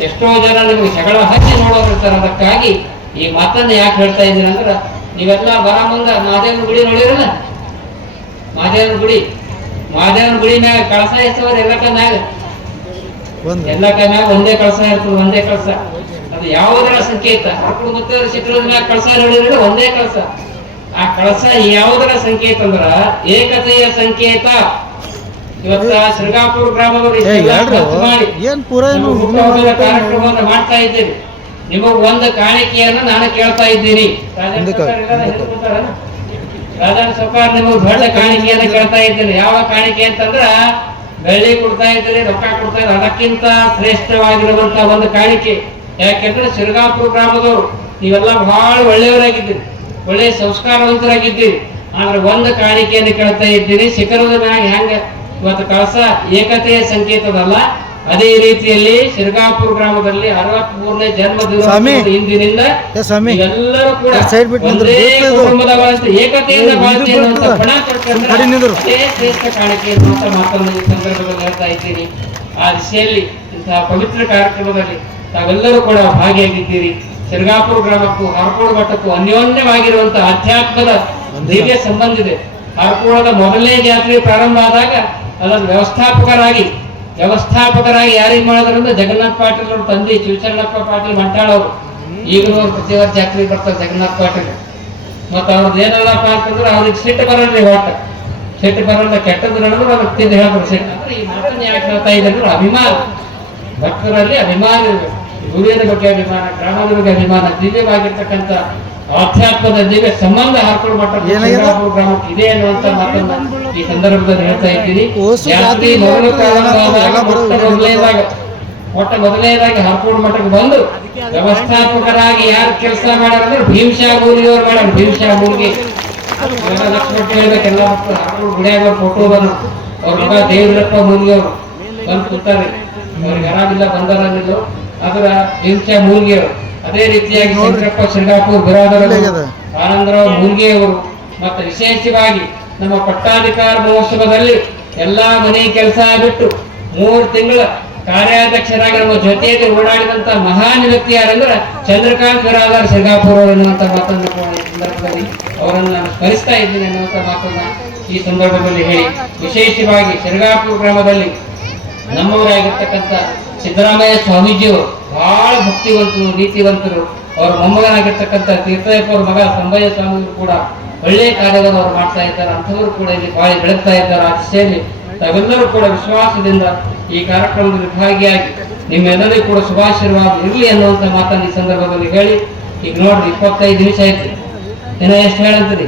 ಎಷ್ಟೋ ಜನ ನಿಮಗೆ ಜಗಳ ಹಚ್ಚಿ ನೋಡೋದಿರ್ತಾರೆ ಅದಕ್ಕಾಗಿ ಈ ಮಾತನ್ನು ಯಾಕೆ ಹೇಳ್ತಾ ಇದ್ದೀನಿ ಅಂದ್ರೆ ನೀವೆಲ್ಲ ಬರ ಮುಂದ ಮಾದೇವನ ಗುಡಿ ನೋಡಿರಲ್ಲ? ಮಾದೇವನ ಗುಡಿ. ಮಾದೇವನ ಗುಡಿ ಮ್ಯಾಗ ಕಳಸ ಎಸ್ತವ್ರ ಎಲ್ಲ ಮ್ಯಾಗ. ಒಂದು. ಎಲ್ಲ ಮ್ಯಾಗ ಒಂದೇ ಕಳಸ ಇರ್ತದೆ ಒಂದೇ ಕಳಸ. ಅದು ಯಾವುದರ ಸಂಕೇತ? ಮಕ್ಕಳು ಮತ್ತೆ ಶಿಖರದ ಮ್ಯಾಗ ಕಳಸ ನೋಡಿದ್ರೆ ಒಂದೇ ಕಳಸ. ಆ ಕಳಸ ಯಾವುದರ ಸಂಕೇತ ಅಂದ್ರ ಏಕತೆಯ ಸಂಕೇತ? ಇವತ್ತ ಶ್ರೀಗಾಪುರ ಗ್ರಾಮದವರು ಏ ಇಷ್ಟೆಲ್ಲ ಹೇಳ್ರಿ ಖರ್ಚು ಮಾಡಿ ಏನ್ ಪೂರ ಏನು ನಮ್ಮ ಹುಟ್ಟುಹಬ್ಬದ ಕಾರ್ಯಕ್ರಮವನ್ನು ಮಾಡ್ತಾ ಇದ್ದೀರಿ ನಿಮಗ್ ಒಂದು ಕಾಣಿಕೆಯನ್ನು ನಾನು ಕೇಳ್ತಾ ಇದ್ದೀನಿ. ಸರ್ಕಾರ? ರಾಜನ್ ಸರ್ಕಾರ ನಿಮಗೆ ದೊಡ್ಡ ಕಾಣಿಕೆಯನ್ನು ಕೇಳ್ತಾ ಇದ್ದೀನಿ. ಯಾವ ಕಾಣಿಕೆ ಅಂತಂದ್ರ ಬೆಳ್ಳಿ ಕೊಡ್ತಾ ಇದ್ದೀರಿ ರೊಕ್ಕ ಕೊಡ್ತಾ ಇದ್ದೀರಿ ಅದಕ್ಕಿಂತ ಶ್ರೇಷ್ಠವಾಗಿರುವಂತ ಒಂದು ಕಾಣಿಕೆ. ಯಾಕೆಂದ್ರೆ ಶಿರಗಾಪುರ ಗ್ರಾಮದವರು ನೀವೆಲ್ಲ ಬಹಳ ಒಳ್ಳೆಯವರಾಗಿದ್ದೀರಿ. ಒಳ್ಳೆಯ ಸಂಸ್ಕಾರವಂತರಾಗಿದ್ದೀವಿ ಆದ್ರೆ ಒಂದು ಕಾಣಿಕೆಯನ್ನು ಕೇಳ್ತಾ ಇದ್ದೀನಿ ಶಿಖರದ ಮ್ಯಾಗ ಹೆಂಗ ಇವತ್ತು ಕಳಸ ಏಕತೆಯ ಸಂಕೇತದಲ್ಲ. ಅದೇ ರೀತಿಯಲ್ಲಿ ಶಿರಗಾಪುರ ಗ್ರಾಮದಲ್ಲಿ ಅರವತ್ ಮೂರನೇ ಜನ್ಮ ದಿವಸ ಸ್ವಾಮಿ ಎಲ್ಲರೂ ಕೂಡ ಒಂದೇ. ಕುಟುಂಬದವರಂತೆ ಏಕತೆಯಿಂದ. ಪಣ. ಅದೇ ಶ್ರೇಷ್ಠ ಕಾಣಿಕೆ ಮಾತನ್ನು ಈ ಸಂದರ್ಭದಲ್ಲಿ ಹೇಳ್ತಾ ಇದ್ದೀನಿ. ಆ ದಿಶೆಯಲ್ಲಿ ಇಂತಹ ಪವಿತ್ರ ಕಾರ್ಯಕ್ರಮದಲ್ಲಿ ತಾವೆಲ್ಲರೂ ಕೂಡ ಭಾಗಿಯಾಗಿದ್ದೀರಿ. ಶಿರಗಾಪುರ ಗ್ರಾಮಕ್ಕೂ ಹರಕೋಡು ಮಠಕ್ಕೂ ಅನ್ಯೋನ್ಯವಾಗಿರುವಂತಹ ಅಧ್ಯಾತ್ಮದ ಒಂದೇ ದಿವ್ಯ ಸಂಬಂಧ ಇದೆ. ಹಾರ್ಕೋಳದ ಮೊದಲನೇ ಜಾತ್ರೆ ಪ್ರಾರಂಭ ಆದಾಗ ಅದರ ವ್ಯವಸ್ಥಾಪಕರಾಗಿ ವ್ಯವಸ್ಥಾಪಕರಾಗಿ ಯಾರಿಗೆ ಮಾಡೋದ್ರಿಂದ ಜಗನ್ನಾಥ್ ಪಾಟೀಲ್ ಅವ್ರ ತಂದೆ ಶಿವಚರಣಪ್ಪ ಪಾಟೀಲ್ ಮಂಟಾಳ ಅವರು. ಈಗಲೂ ಅವ್ರು ಪ್ರತಿ ವರ್ಷ ಜಾತ್ರೆಗೆ ಬರ್ತಾರೆ ಜಗನ್ನಾಥ್ ಪಾಟೀಲ್. ಮತ್ತು ಅವ್ರದ್ದು ಏನಲ್ಲಪ್ಪ ಅಂತಂದ್ರೆ ಅವ್ರಿಗೆ ಸಿಟ್ಟು ಬರಲ್ರಿ ಒಟ್ಟ. ಸಿಟ್ಟು ಬರಲ್ಲ ಕೆಟ್ಟದ್ದು ನಡೆದ್ರು ಅವ್ರಿಗೆ ತಿಂದು ಹೇಳ್ತಾರೆ ಸಿಟ್ಟು. ಅಂದ್ರೆ ಈ ಮಾತನ್ನ ಯಾಕೆ ಹೇಳ್ತಾ ಇದ್ದಂದ್ರೆ ಅಂದ್ರೆ ಅಭಿಮಾನ. ಭಕ್ತರಲ್ಲಿ ಅಭಿಮಾನ ಇರಬೇಕು. ಗುರುವಿನ ಬಗ್ಗೆ ಅಭಿಮಾನ ಗ್ರಾಮದ ಬಗ್ಗೆ ಅಭಿಮಾನ ದಿವ್ಯವಾಗಿರ್ತಕ್ಕಂಥ ಆಧ್ಯಾತ್ಮದ ದಿವ್ಯ ಸಂಬಂಧ ಹಾಕೊಂಡು? ಗ್ರಾಮಕ್ಕೆ ಇದೆ ಅನ್ನುವಂತ ಮಾತನ್ನ ಈ ಸಂದರ್ಭದಲ್ಲಿ ಹೇಳ್ತಾ ಇದ್ದೀನಿ. ಒಟ್ಟ ಮೊದಲನೇದಾಗ ಮೊಟ್ಟ ಮೊದಲನೇದಾಗಿ ಹರ್ಕೋಡ್ ಮಠಕ್ಕೆ ಬಂದು ವ್ಯವಸ್ಥಾಪಕರಾಗಿ ಯಾರು ಕೆಲಸ ಮಾಡ್ಯಾರಂದ್ರೆ ಭೀಮಶಾ ಮೂಲಿಯವ್ರು ಮಾಡ್ಯಾರ. ಭೀಮಶಾ ಮೂಲಿಗೆ ಲಕ್ಷ್ಮಣ ಹೇಳ್ಬೇಕೆಲ್ಲ ಮಕ್ಕಳು ಹರ್ಕೋಡ್ ಗುಡಿಯಾಗ ಫೋಟೋ ಬಂದು ಅವ್ರ ಮಗ ದೇವರಪ್ಪ ಮೂಲಿಯವರು ಬಂದು ಕೂತಾರೆ. ಅವ್ರಿಗೆ ಆರಾಮಿಲ್ಲ ಬಂದರಾಗಿಲ್ಲ ಅದರ ಇಂಚ ಮೂಲ್ಗೆಯವರು ಅದೇ ರೀತಿಯಾಗಿ. ಶಂಕರಪ್ಪ ಶ್ರೀಡಾಪುರ್ ಬಿರಾದರವರು. ಆನಂದರಾವ್ ಮೂಲ್ಗೆಯವರು ಮತ್ತು ವಿಶೇಷವಾಗಿ ನಮ್ಮ ಪಟ್ಟಾಧಿಕಾರ ಮಹೋತ್ಸವದಲ್ಲಿ ಎಲ್ಲಾ ಮನೆ ಕೆಲಸ ಬಿಟ್ಟು ಮೂರು ತಿಂಗಳ ಕಾರ್ಯಾಧ್ಯಕ್ಷರಾಗಿ ನಮ್ಮ ಜೊತೆಯಲ್ಲಿ ಓಡಾಡಿದಂತ ಮಹಾನ್ ವ್ಯಕ್ತಿ ಯಾರಂದ್ರೆ ಚಂದ್ರಕಾಂತ್ ಬಿರಾದರ್ ಶ್ರೀಗಾಪುರ ಎನ್ನುವಂತ ಮಾತನ್ನು ಸಂದರ್ಭದಲ್ಲಿ ಅವರನ್ನು ನಾನು ಸ್ಮರಿಸ್ತಾ ಇದ್ದೀನಿ ಎನ್ನುವಂತ ಮಾತನ್ನ ಈ ಸಂದರ್ಭದಲ್ಲಿ ಹೇಳಿ ವಿಶೇಷವಾಗಿ ಸಿರ್ಗಾಪುರ ಗ್ರಾಮದಲ್ಲಿ ನಮ್ಮವರಾಗಿರ್ತಕ್ಕಂಥ ಸಿದ್ದರಾಮಯ್ಯ ಸ್ವಾಮೀಜಿಯವರು ಬಹಳ ಭಕ್ತಿವಂತರು, ನೀತಿವಂತರು. ಅವರ ಮೊಮ್ಮಗನಾಗಿರ್ತಕ್ಕಂಥ ತೀರ್ಥಯ್ಯಪ್ಪ ಅವ್ರ ಮಗ ಸಂಬಯ್ಯ ಸ್ವಾಮಿಗಳು ಕೂಡ ಒಳ್ಳೆಯ ಕಾರ್ಯವನ್ನು ಅವ್ರು ಮಾಡ್ತಾ ಇದ್ದಾರೆ. ಅಂಥವರು ಕೂಡ ಇಲ್ಲಿ ಬಾಳಿ ಬೆಳಗ್ತಾ ಇದ್ದಾರೆ. ಆ ಸೇರಿ ತಾವೆಲ್ಲರೂ ಕೂಡ ವಿಶ್ವಾಸದಿಂದ ಈ ಕಾರ್ಯಕ್ರಮದಲ್ಲಿ ಭಾಗಿಯಾಗಿ ನಿಮ್ಮೆಲ್ಲರಿಗೂ ಕೂಡ ಶುಭಾಶೀರ್ವಾದ ಇರಲಿ ಅನ್ನುವಂಥ ಮಾತನ್ನು ಈ ಸಂದರ್ಭದಲ್ಲಿ ಹೇಳಿ, ಈಗ ನೋಡ್ರಿ, ಇಪ್ಪತ್ತೈದು ನಿಮಿಷ ಆಯ್ತು. ಏನೋ ಎಷ್ಟು ಹೇಳಂತೀರಿ?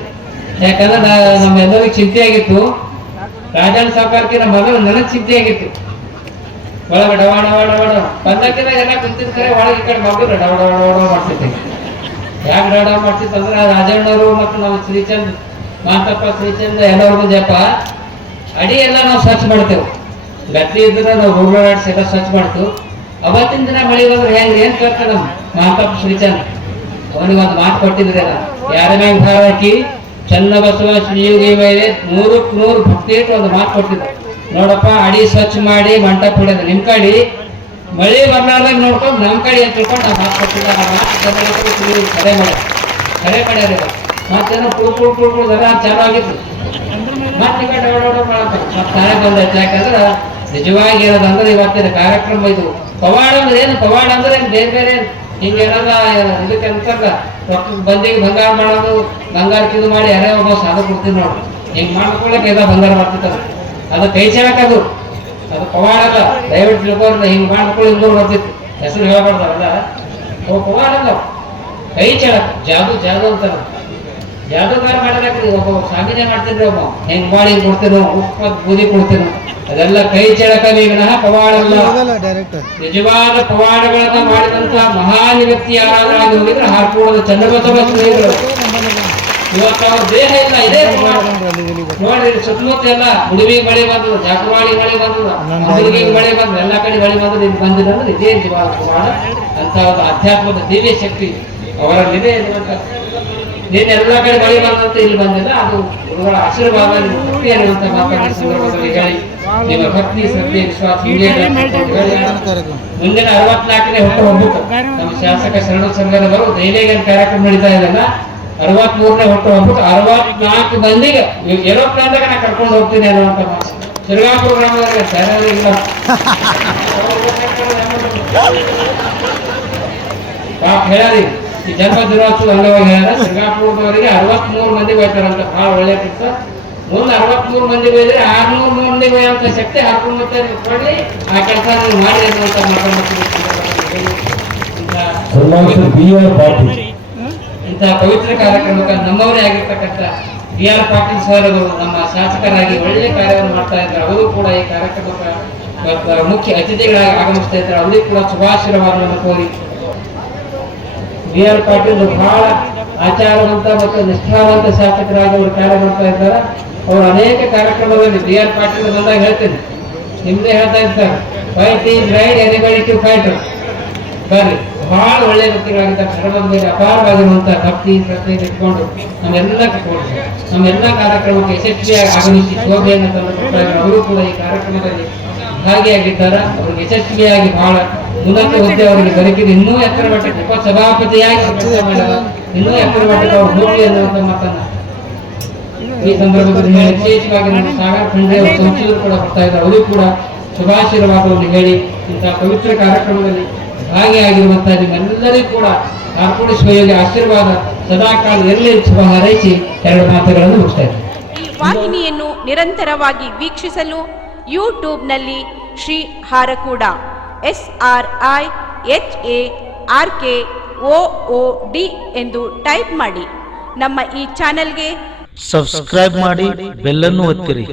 ಯಾಕಂದ್ರೆ ನಮ್ಮೆಲ್ಲರಿಗೂ ಚಿಂತೆ ಆಗಿತ್ತು ರಾಜನ್ ಸಾಕಾರಕ್ಕೆ ನಮ್ಮ ಮಗನ ನನಗೆ ಚಿಂತೆ ಆಗಿತ್ತು ಒಳಗೆ ಡವ ಡವ ಡವ ಡವ ಬಂದಕ್ಕಿಂತ ಎಲ್ಲ ಕುಂತಿದ್ ಕರೆ ಒಳಗೆ ಕಡೆ ಮಗು ಡವ ಡವ ಮಾಡ್ತಿದ್ದೆ ಯಾಕೆ ಡವ ಡವ ಮಾಡ್ತಿತ್ತು ರಾಜಣ್ಣವರು ಮತ್ತು ನಾವು ಶ್ರೀಚಂದ್, ಮಾತಪ್ಪ ಶ್ರೀಚಂದ್ ಎಲ್ಲರಿಗೂ ಜಪ ಅಡಿ ಎಲ್ಲ ನಾವು ಸ್ವಚ್ಛ ಮಾಡ್ತೇವೆ. ಗಟ್ಟಿ ಇದ್ರೆ ನಾವು ರೋಡ್ಲಾಡ್ಸಿ ಎಲ್ಲ ಸ್ವಚ್ಛ ಮಾಡ್ತೇವೆ ಅವತ್ತಿನ ದಿನ ಮಳೆ ಬಂದ್ರೆ ಹೆಂಗ್, ಏನ್ ಕೇಳ್ತಾರೆ ನಮ್ಮ ಮಾತಪ್ಪ ಶ್ರೀಚಂದ್? ಅವನಿಗೆ ಒಂದು ಮಾತು ಕೊಟ್ಟಿದ್ರೆ ಯಾರ ಮ್ಯಾಗ ಭಾರ ಹಾಕಿ? ಚನ್ನಬಸವ ಶ್ರೀಯುಗಿ ಮೇಲೆ ನೂರಕ್ಕೆ ನೂರು ಭಕ್ತಿ ಒಂದು ಮಾತು ಕೊಟ್ಟಿದ್ರು. ನೋಡಪ್ಪ, ಅಡಿ ಸ್ವಚ್ಛ ಮಾಡಿ, ಮಂಟಪ ಹೊಡೆದ ನಿಮ್ ಕಡೆ? ಮಳೆ ಬರ್ಲಾರ್ದಾಗ ನೋಡ್ಕೊಂಡು ನಮ್ ಕಡೆ ಅಂತ ತಿಳ್ಕೊಂಡು ನಮ್ಮ ಜನಗಳಿಗೆ ತಿಳಿದು ಕರೆ ಮಾಡಿ. ಕರೆ ಮಾಡ್ಯಾರ ಮತ್ತೇನೋ ಕುಳು ಕುಳು ಕುಳು ಕುಳು ಜನ ಚಾಲು ಆಗಿತ್ತು ಮತ್ತೆ ಕಡೆ ಓಡಾಡೋ ಮಾಡಕ್ಕೆ ಮತ್ತೆ ತಾನೇ ಬಂದೈತೆ ಯಾಕಂದ್ರೆ ನಿಜವಾಗಿ ಏನದಂದ್ರೆ ಇವತ್ತಿನ ಕಾರ್ಯಕ್ರಮ ಇದು. ಪವಾಡ ಅಂದ್ರೆ ಏನು? ಪವಾಡ ಅಂದ್ರೆ ಏನ್? ಬೇರೆ ಬೇರೆ ಹಿಂಗೆ ಏನಾರ ಇದಕ್ಕೆ ಅಂತಾರಲ್ಲ. ರೊಕ್ಕ ಬಂದಿಗೆ ಬಂಗಾರ ಮಾಡೋದು ಬಂಗಾರ ಕಿದು ಮಾಡಿ ಯಾರೇ ಒಬ್ಬ ಸಾಧ ಕೊಡ್ತೀನಿ ನೋಡ್ರಿ ಹಿಂಗೆ ಮಾಡ್ಕೊಳ್ಳೋಕೆ ಎಲ್ಲ ಬಂಗಾರ ಬರ್ತಿತ್ತದ ಅದು ಕೈ ಅದು. ಅದು ಪವಾಡ ಅಲ್ಲ. ದಯವಿಟ್ಟು ತಿಳ್ಕೊಂಡ್ರೆ ಹಿಂಗ್ ಮಾಡ್ಕೊಳ್ಳಿ ಹಿಂಗ್ ಬರ್ತಿತ್ತು ಹೆಸರು ಹೇಳ್ಬಾರ್ದಲ್ಲ ಅವು ಪವಾಡ ಅಲ್ಲ. ಕೈ ಚಳಕ ಜಾದು ಜಾದು ಅಂತಾರ. ಜಾದೂಗಾರ ಮಾಡಬೇಕ್ರಿ ಒಬ್ಬ ಸಾಧನೆ ಮಾಡ್ತಿದ್ರು ಒಬ್ಬ ಹೆಂಗ್ ಮಾಡಿ ಕೊಡ್ತೇನೋ ಉಪ್ಪು ಬೂದಿ ಕೊಡ್ತೇನೋ. ಅದೆಲ್ಲ ಕೈ ಚಳಕ ವಿಘ್ನ ಪವಾಡ ನಿಜವಾದ ಪವಾಡಗಳನ್ನ ಮಾಡಿದಂತ ಮಹಾನ್ ವ್ಯಕ್ತಿ ಯಾರಾದ್ರೂ ಹೋಗಿದ್ರೆ ಹಾರ್ಕೋಳದ ಚಂದ್ರಬಸವ ಶ್ರೀಗಳು ಇವತ್ತು ಅವ್ರ ದೇಹ ಇಲ್ಲ ಇದೇ. ನೋಡ್ರಿ ಸುತ್ತಮುತ್ತ ಎಲ್ಲ ಹುಡುಗಿ ಮಳೆ ಬಂದದ ಜಾಕವಾಳಿ ಮಳೆ ಬಂದದ ಮಳೆ ಬಂದದ ಎಲ್ಲ ಕಡೆ ಮಳೆ ಬಂದದ ಇದು ಬಂದಿದೆ ಅಂದ್ರೆ ಇದೇ ಪವಾಡ ಅಂತ ಒಂದು ಅಧ್ಯಾತ್ಮದ ದಿವ್ಯ ಶಕ್ತಿ ಅವರಲ್ಲಿದೆ ಎನ್ನುವಂತ ನೀನ್ ಎಲ್ಲ ಕಡೆ ಮಳೆ ಬಂದಂತೆ ಇಲ್ಲಿ ಬಂದಿಲ್ಲ ಅದು ಗುರುಗಳ ಆಶೀರ್ವಾದ ಮಾತನ್ನ ಸಂದರ್ಭದಲ್ಲಿ ಹೇಳಿ. ನಿಮ್ಮ ಭಕ್ತಿ ಶ್ರದ್ಧೆ ವಿಶ್ವಾಸ ಮುಂದಿನ ಅರವತ್ನಾಲ್ಕನೇ ಹುಟ್ಟು ಹಬ್ಬಕ್ಕೆ ನಮ್ಮ ಶಾಸಕ ಶರಣ ಸಂಘದವರು ದೈಲೇಗನ್ ಕಾರ್ಯಕ್ರಮ ನಡೀತಾ ಇದೆಲ್ಲ. ಅರವತ್ ಮೂರನೇ ಹುಟ್ಟು ಹಬ್ಬಕ್ಕೆ ಅರವತ್ನಾಲ್ಕು ಮಂದಿಗೆ ಏರೋಪ್ಲೇನ್ದಾಗ ನಾ ಕರ್ಕೊಂಡು ಹೋಗ್ತೀನಿ ಅನ್ನುವಂತ ಮಾತು. ಗ್ರಾಮದವರಿಗೆ ಗ್ರಾಮದಲ್ಲಿ ಇಲ್ಲ. ಪಾಪ ಹೇಳಿ ಈ ಜನ್ಮ ದಿನೋತ್ಸವ ಅಂಗವಾಗಿ ಹೇಳ್ಯಾರ ಶಿರ್ಗಾಪುರದವರಿಗೆ ಅರವತ್ ಮೂರು ಮಂದಿ ಬೈತಾರಂತ. ಭಾಳ ಒಳ್ಳೆ ಕೆಲಸ ಮುಂದೆ ಅರವತ್ ಮೂರು ಮಂದಿ ಬೈದ್ರೆ ಆರ್ನೂರು ಮಂದಿ ಬೈಯಂತ ಶಕ್ತಿ ಹಾಕೊಂಡು ಕೊಡ್ಲಿ ಆ ಕೆಲಸ ನೀವು ಮಾಡಿ ಅನ್ನುವಂತ ಮಾತಾಡ್ತೀನಿ ಬಿ ಆರ್ ಪಾಟೀಲ್. ಇಂತಹ ಪವಿತ್ರ ಕಾರ್ಯಕ್ರಮಕ್ಕೆ ನಮ್ಮವರೇ ಆಗಿರ್ತಕ್ಕಂಥ ಬಿ ಆರ್ ಪಾಟೀಲ್ ಸರ್ ಅವರು ನಮ್ಮ ಶಾಸಕರಾಗಿ ಒಳ್ಳೆ ಕಾರ್ಯವನ್ನು ಮಾಡ್ತಾ ಇದ್ದಾರೆ. ಅವರು ಕೂಡ ಈ ಕಾರ್ಯಕ್ರಮಕ್ಕೆ ಮುಖ್ಯ ಅತಿಥಿಗಳಾಗಿ ಆಗಮಿಸ್ತಾ ಇದ್ದಾರೆ. ಅವರಿಗೂ ಕೂಡ ಶುಭಾಶೀರ್ವಾದವನ್ನು ಕೋರಿ ಬಿ ಆರ್ ಪಾಟೀಲ್ ಬಹಳ ಆಚಾರವಂತ ಮತ್ತು ನಿಷ್ಠಾವಂತ ಶಾಸಕರಾಗಿ ಅವರು ಕಾರ್ಯ ಮಾಡ್ತಾ ಇದ್ದಾರೆ. ಅವರು ಅನೇಕ ಕಾರ್ಯಕ್ರಮದಲ್ಲಿ ಬಿ ಆರ್ ಪಾಟೀಲ್ ಬಂದಾಗ ಹೇಳ್ತೀನಿ. ನಿಮ್ದೇ ಹೇಳ್ತಾ ಇರ್ತಾರೆ fight is right anybody to fight ಬರ್ರಿ. ಬಹಳ ಒಳ್ಳೆ ವ್ಯಕ್ತಿಗಳಾಗಿದ್ದ ಕನ್ನಡದ ಅಪಾರವಾಗಿರುವಂತಹ ಭಕ್ತಿ, ಶ್ರದ್ಧೆ ಇಟ್ಕೊಂಡು ನಮ್ಮೆಲ್ಲ ನಮ್ಮೆಲ್ಲ ಕಾರ್ಯಕ್ರಮಕ್ಕೆ ಯಶಸ್ವಿಯಾಗಿ ಆಗಮಿಸಿ ಶೋಭೆಯನ್ನು ತಂದು ಅವರು ಕೂಡ ಈ ಕಾರ್ಯಕ್ರಮದಲ್ಲಿ ಭಾಗಿಯಾಗಿದ್ದಾರೆ. ಅವ್ರಿಗೆ ಯಶಸ್ವಿಯಾಗಿ ಬಹಳ ಉನ್ನತ ಹುದ್ದೆ ಅವರಿಗೆ ದೊರಕಿದೆ. ಇನ್ನೂ ಎತ್ತರ ಮಟ್ಟಕ್ಕೆ ಉಪ ಸಭಾಪತಿಯಾಗಿ ಕೆಲಸ ಇನ್ನೂ ಎತ್ತರ ಮಟ್ಟಕ್ಕೆ ಅವರು ಹೋಗಿ ಅನ್ನುವಂಥ ಮಾತನ್ನ ಈ ಸಂದರ್ಭದಲ್ಲಿ ಹೇಳಿ, ವಿಶೇಷವಾಗಿ ನಮ್ಮ ಸಾಗರ್ ಖಂಡ್ರೆ ಅವರು ಸಂಸದರು ಕೂಡ ಬರ್ತಾ ಇದ್ದಾರೆ. ಅವರು ಕೂಡ ಶುಭಾಶೀರ್ವಾದವನ್ನು ಹೇಳಿ ಇಂತಹ ಪವಿತ್ರ ಕಾರ್ಯಕ್ರಮದಲ್ಲಿ ಭಾಗಿಯಾಗಿರುವಂತಹ ನಿಮ್ಮೆಲ್ಲರಿಗೂ ಕೂಡ ಕಾರ್ಪೊರೇಟ್ ಶಿವಯೋಗಿ ಆಶೀರ್ವಾದ ಸದಾಕಾಲ ಇರಲಿ ಶುಭ ಹಾರೈಸಿ ಎರಡು ಮಾತುಗಳನ್ನು ಮುಗಿಸ್ತಾ ಇದ್ದೀನಿ. ಈ ವಾಹಿನಿಯನ್ನು ನಿರಂತರವಾಗಿ ವೀಕ್ಷಿಸಲು ಯೂಟ್ಯೂಬ್ನಲ್ಲಿ Shri Harakuda S R I H A R K O O D ಎಂದು ಟೈಪ್ ಮಾಡಿ. ನಮ್ಮ ಈ ಚಾನೆಲ್ಗೆ ಸಬ್ಸ್ಕ್ರೈಬ್ ಮಾಡಿ ಬೆಲ್ಲನ್ನು ಒತ್ತಿರಿ.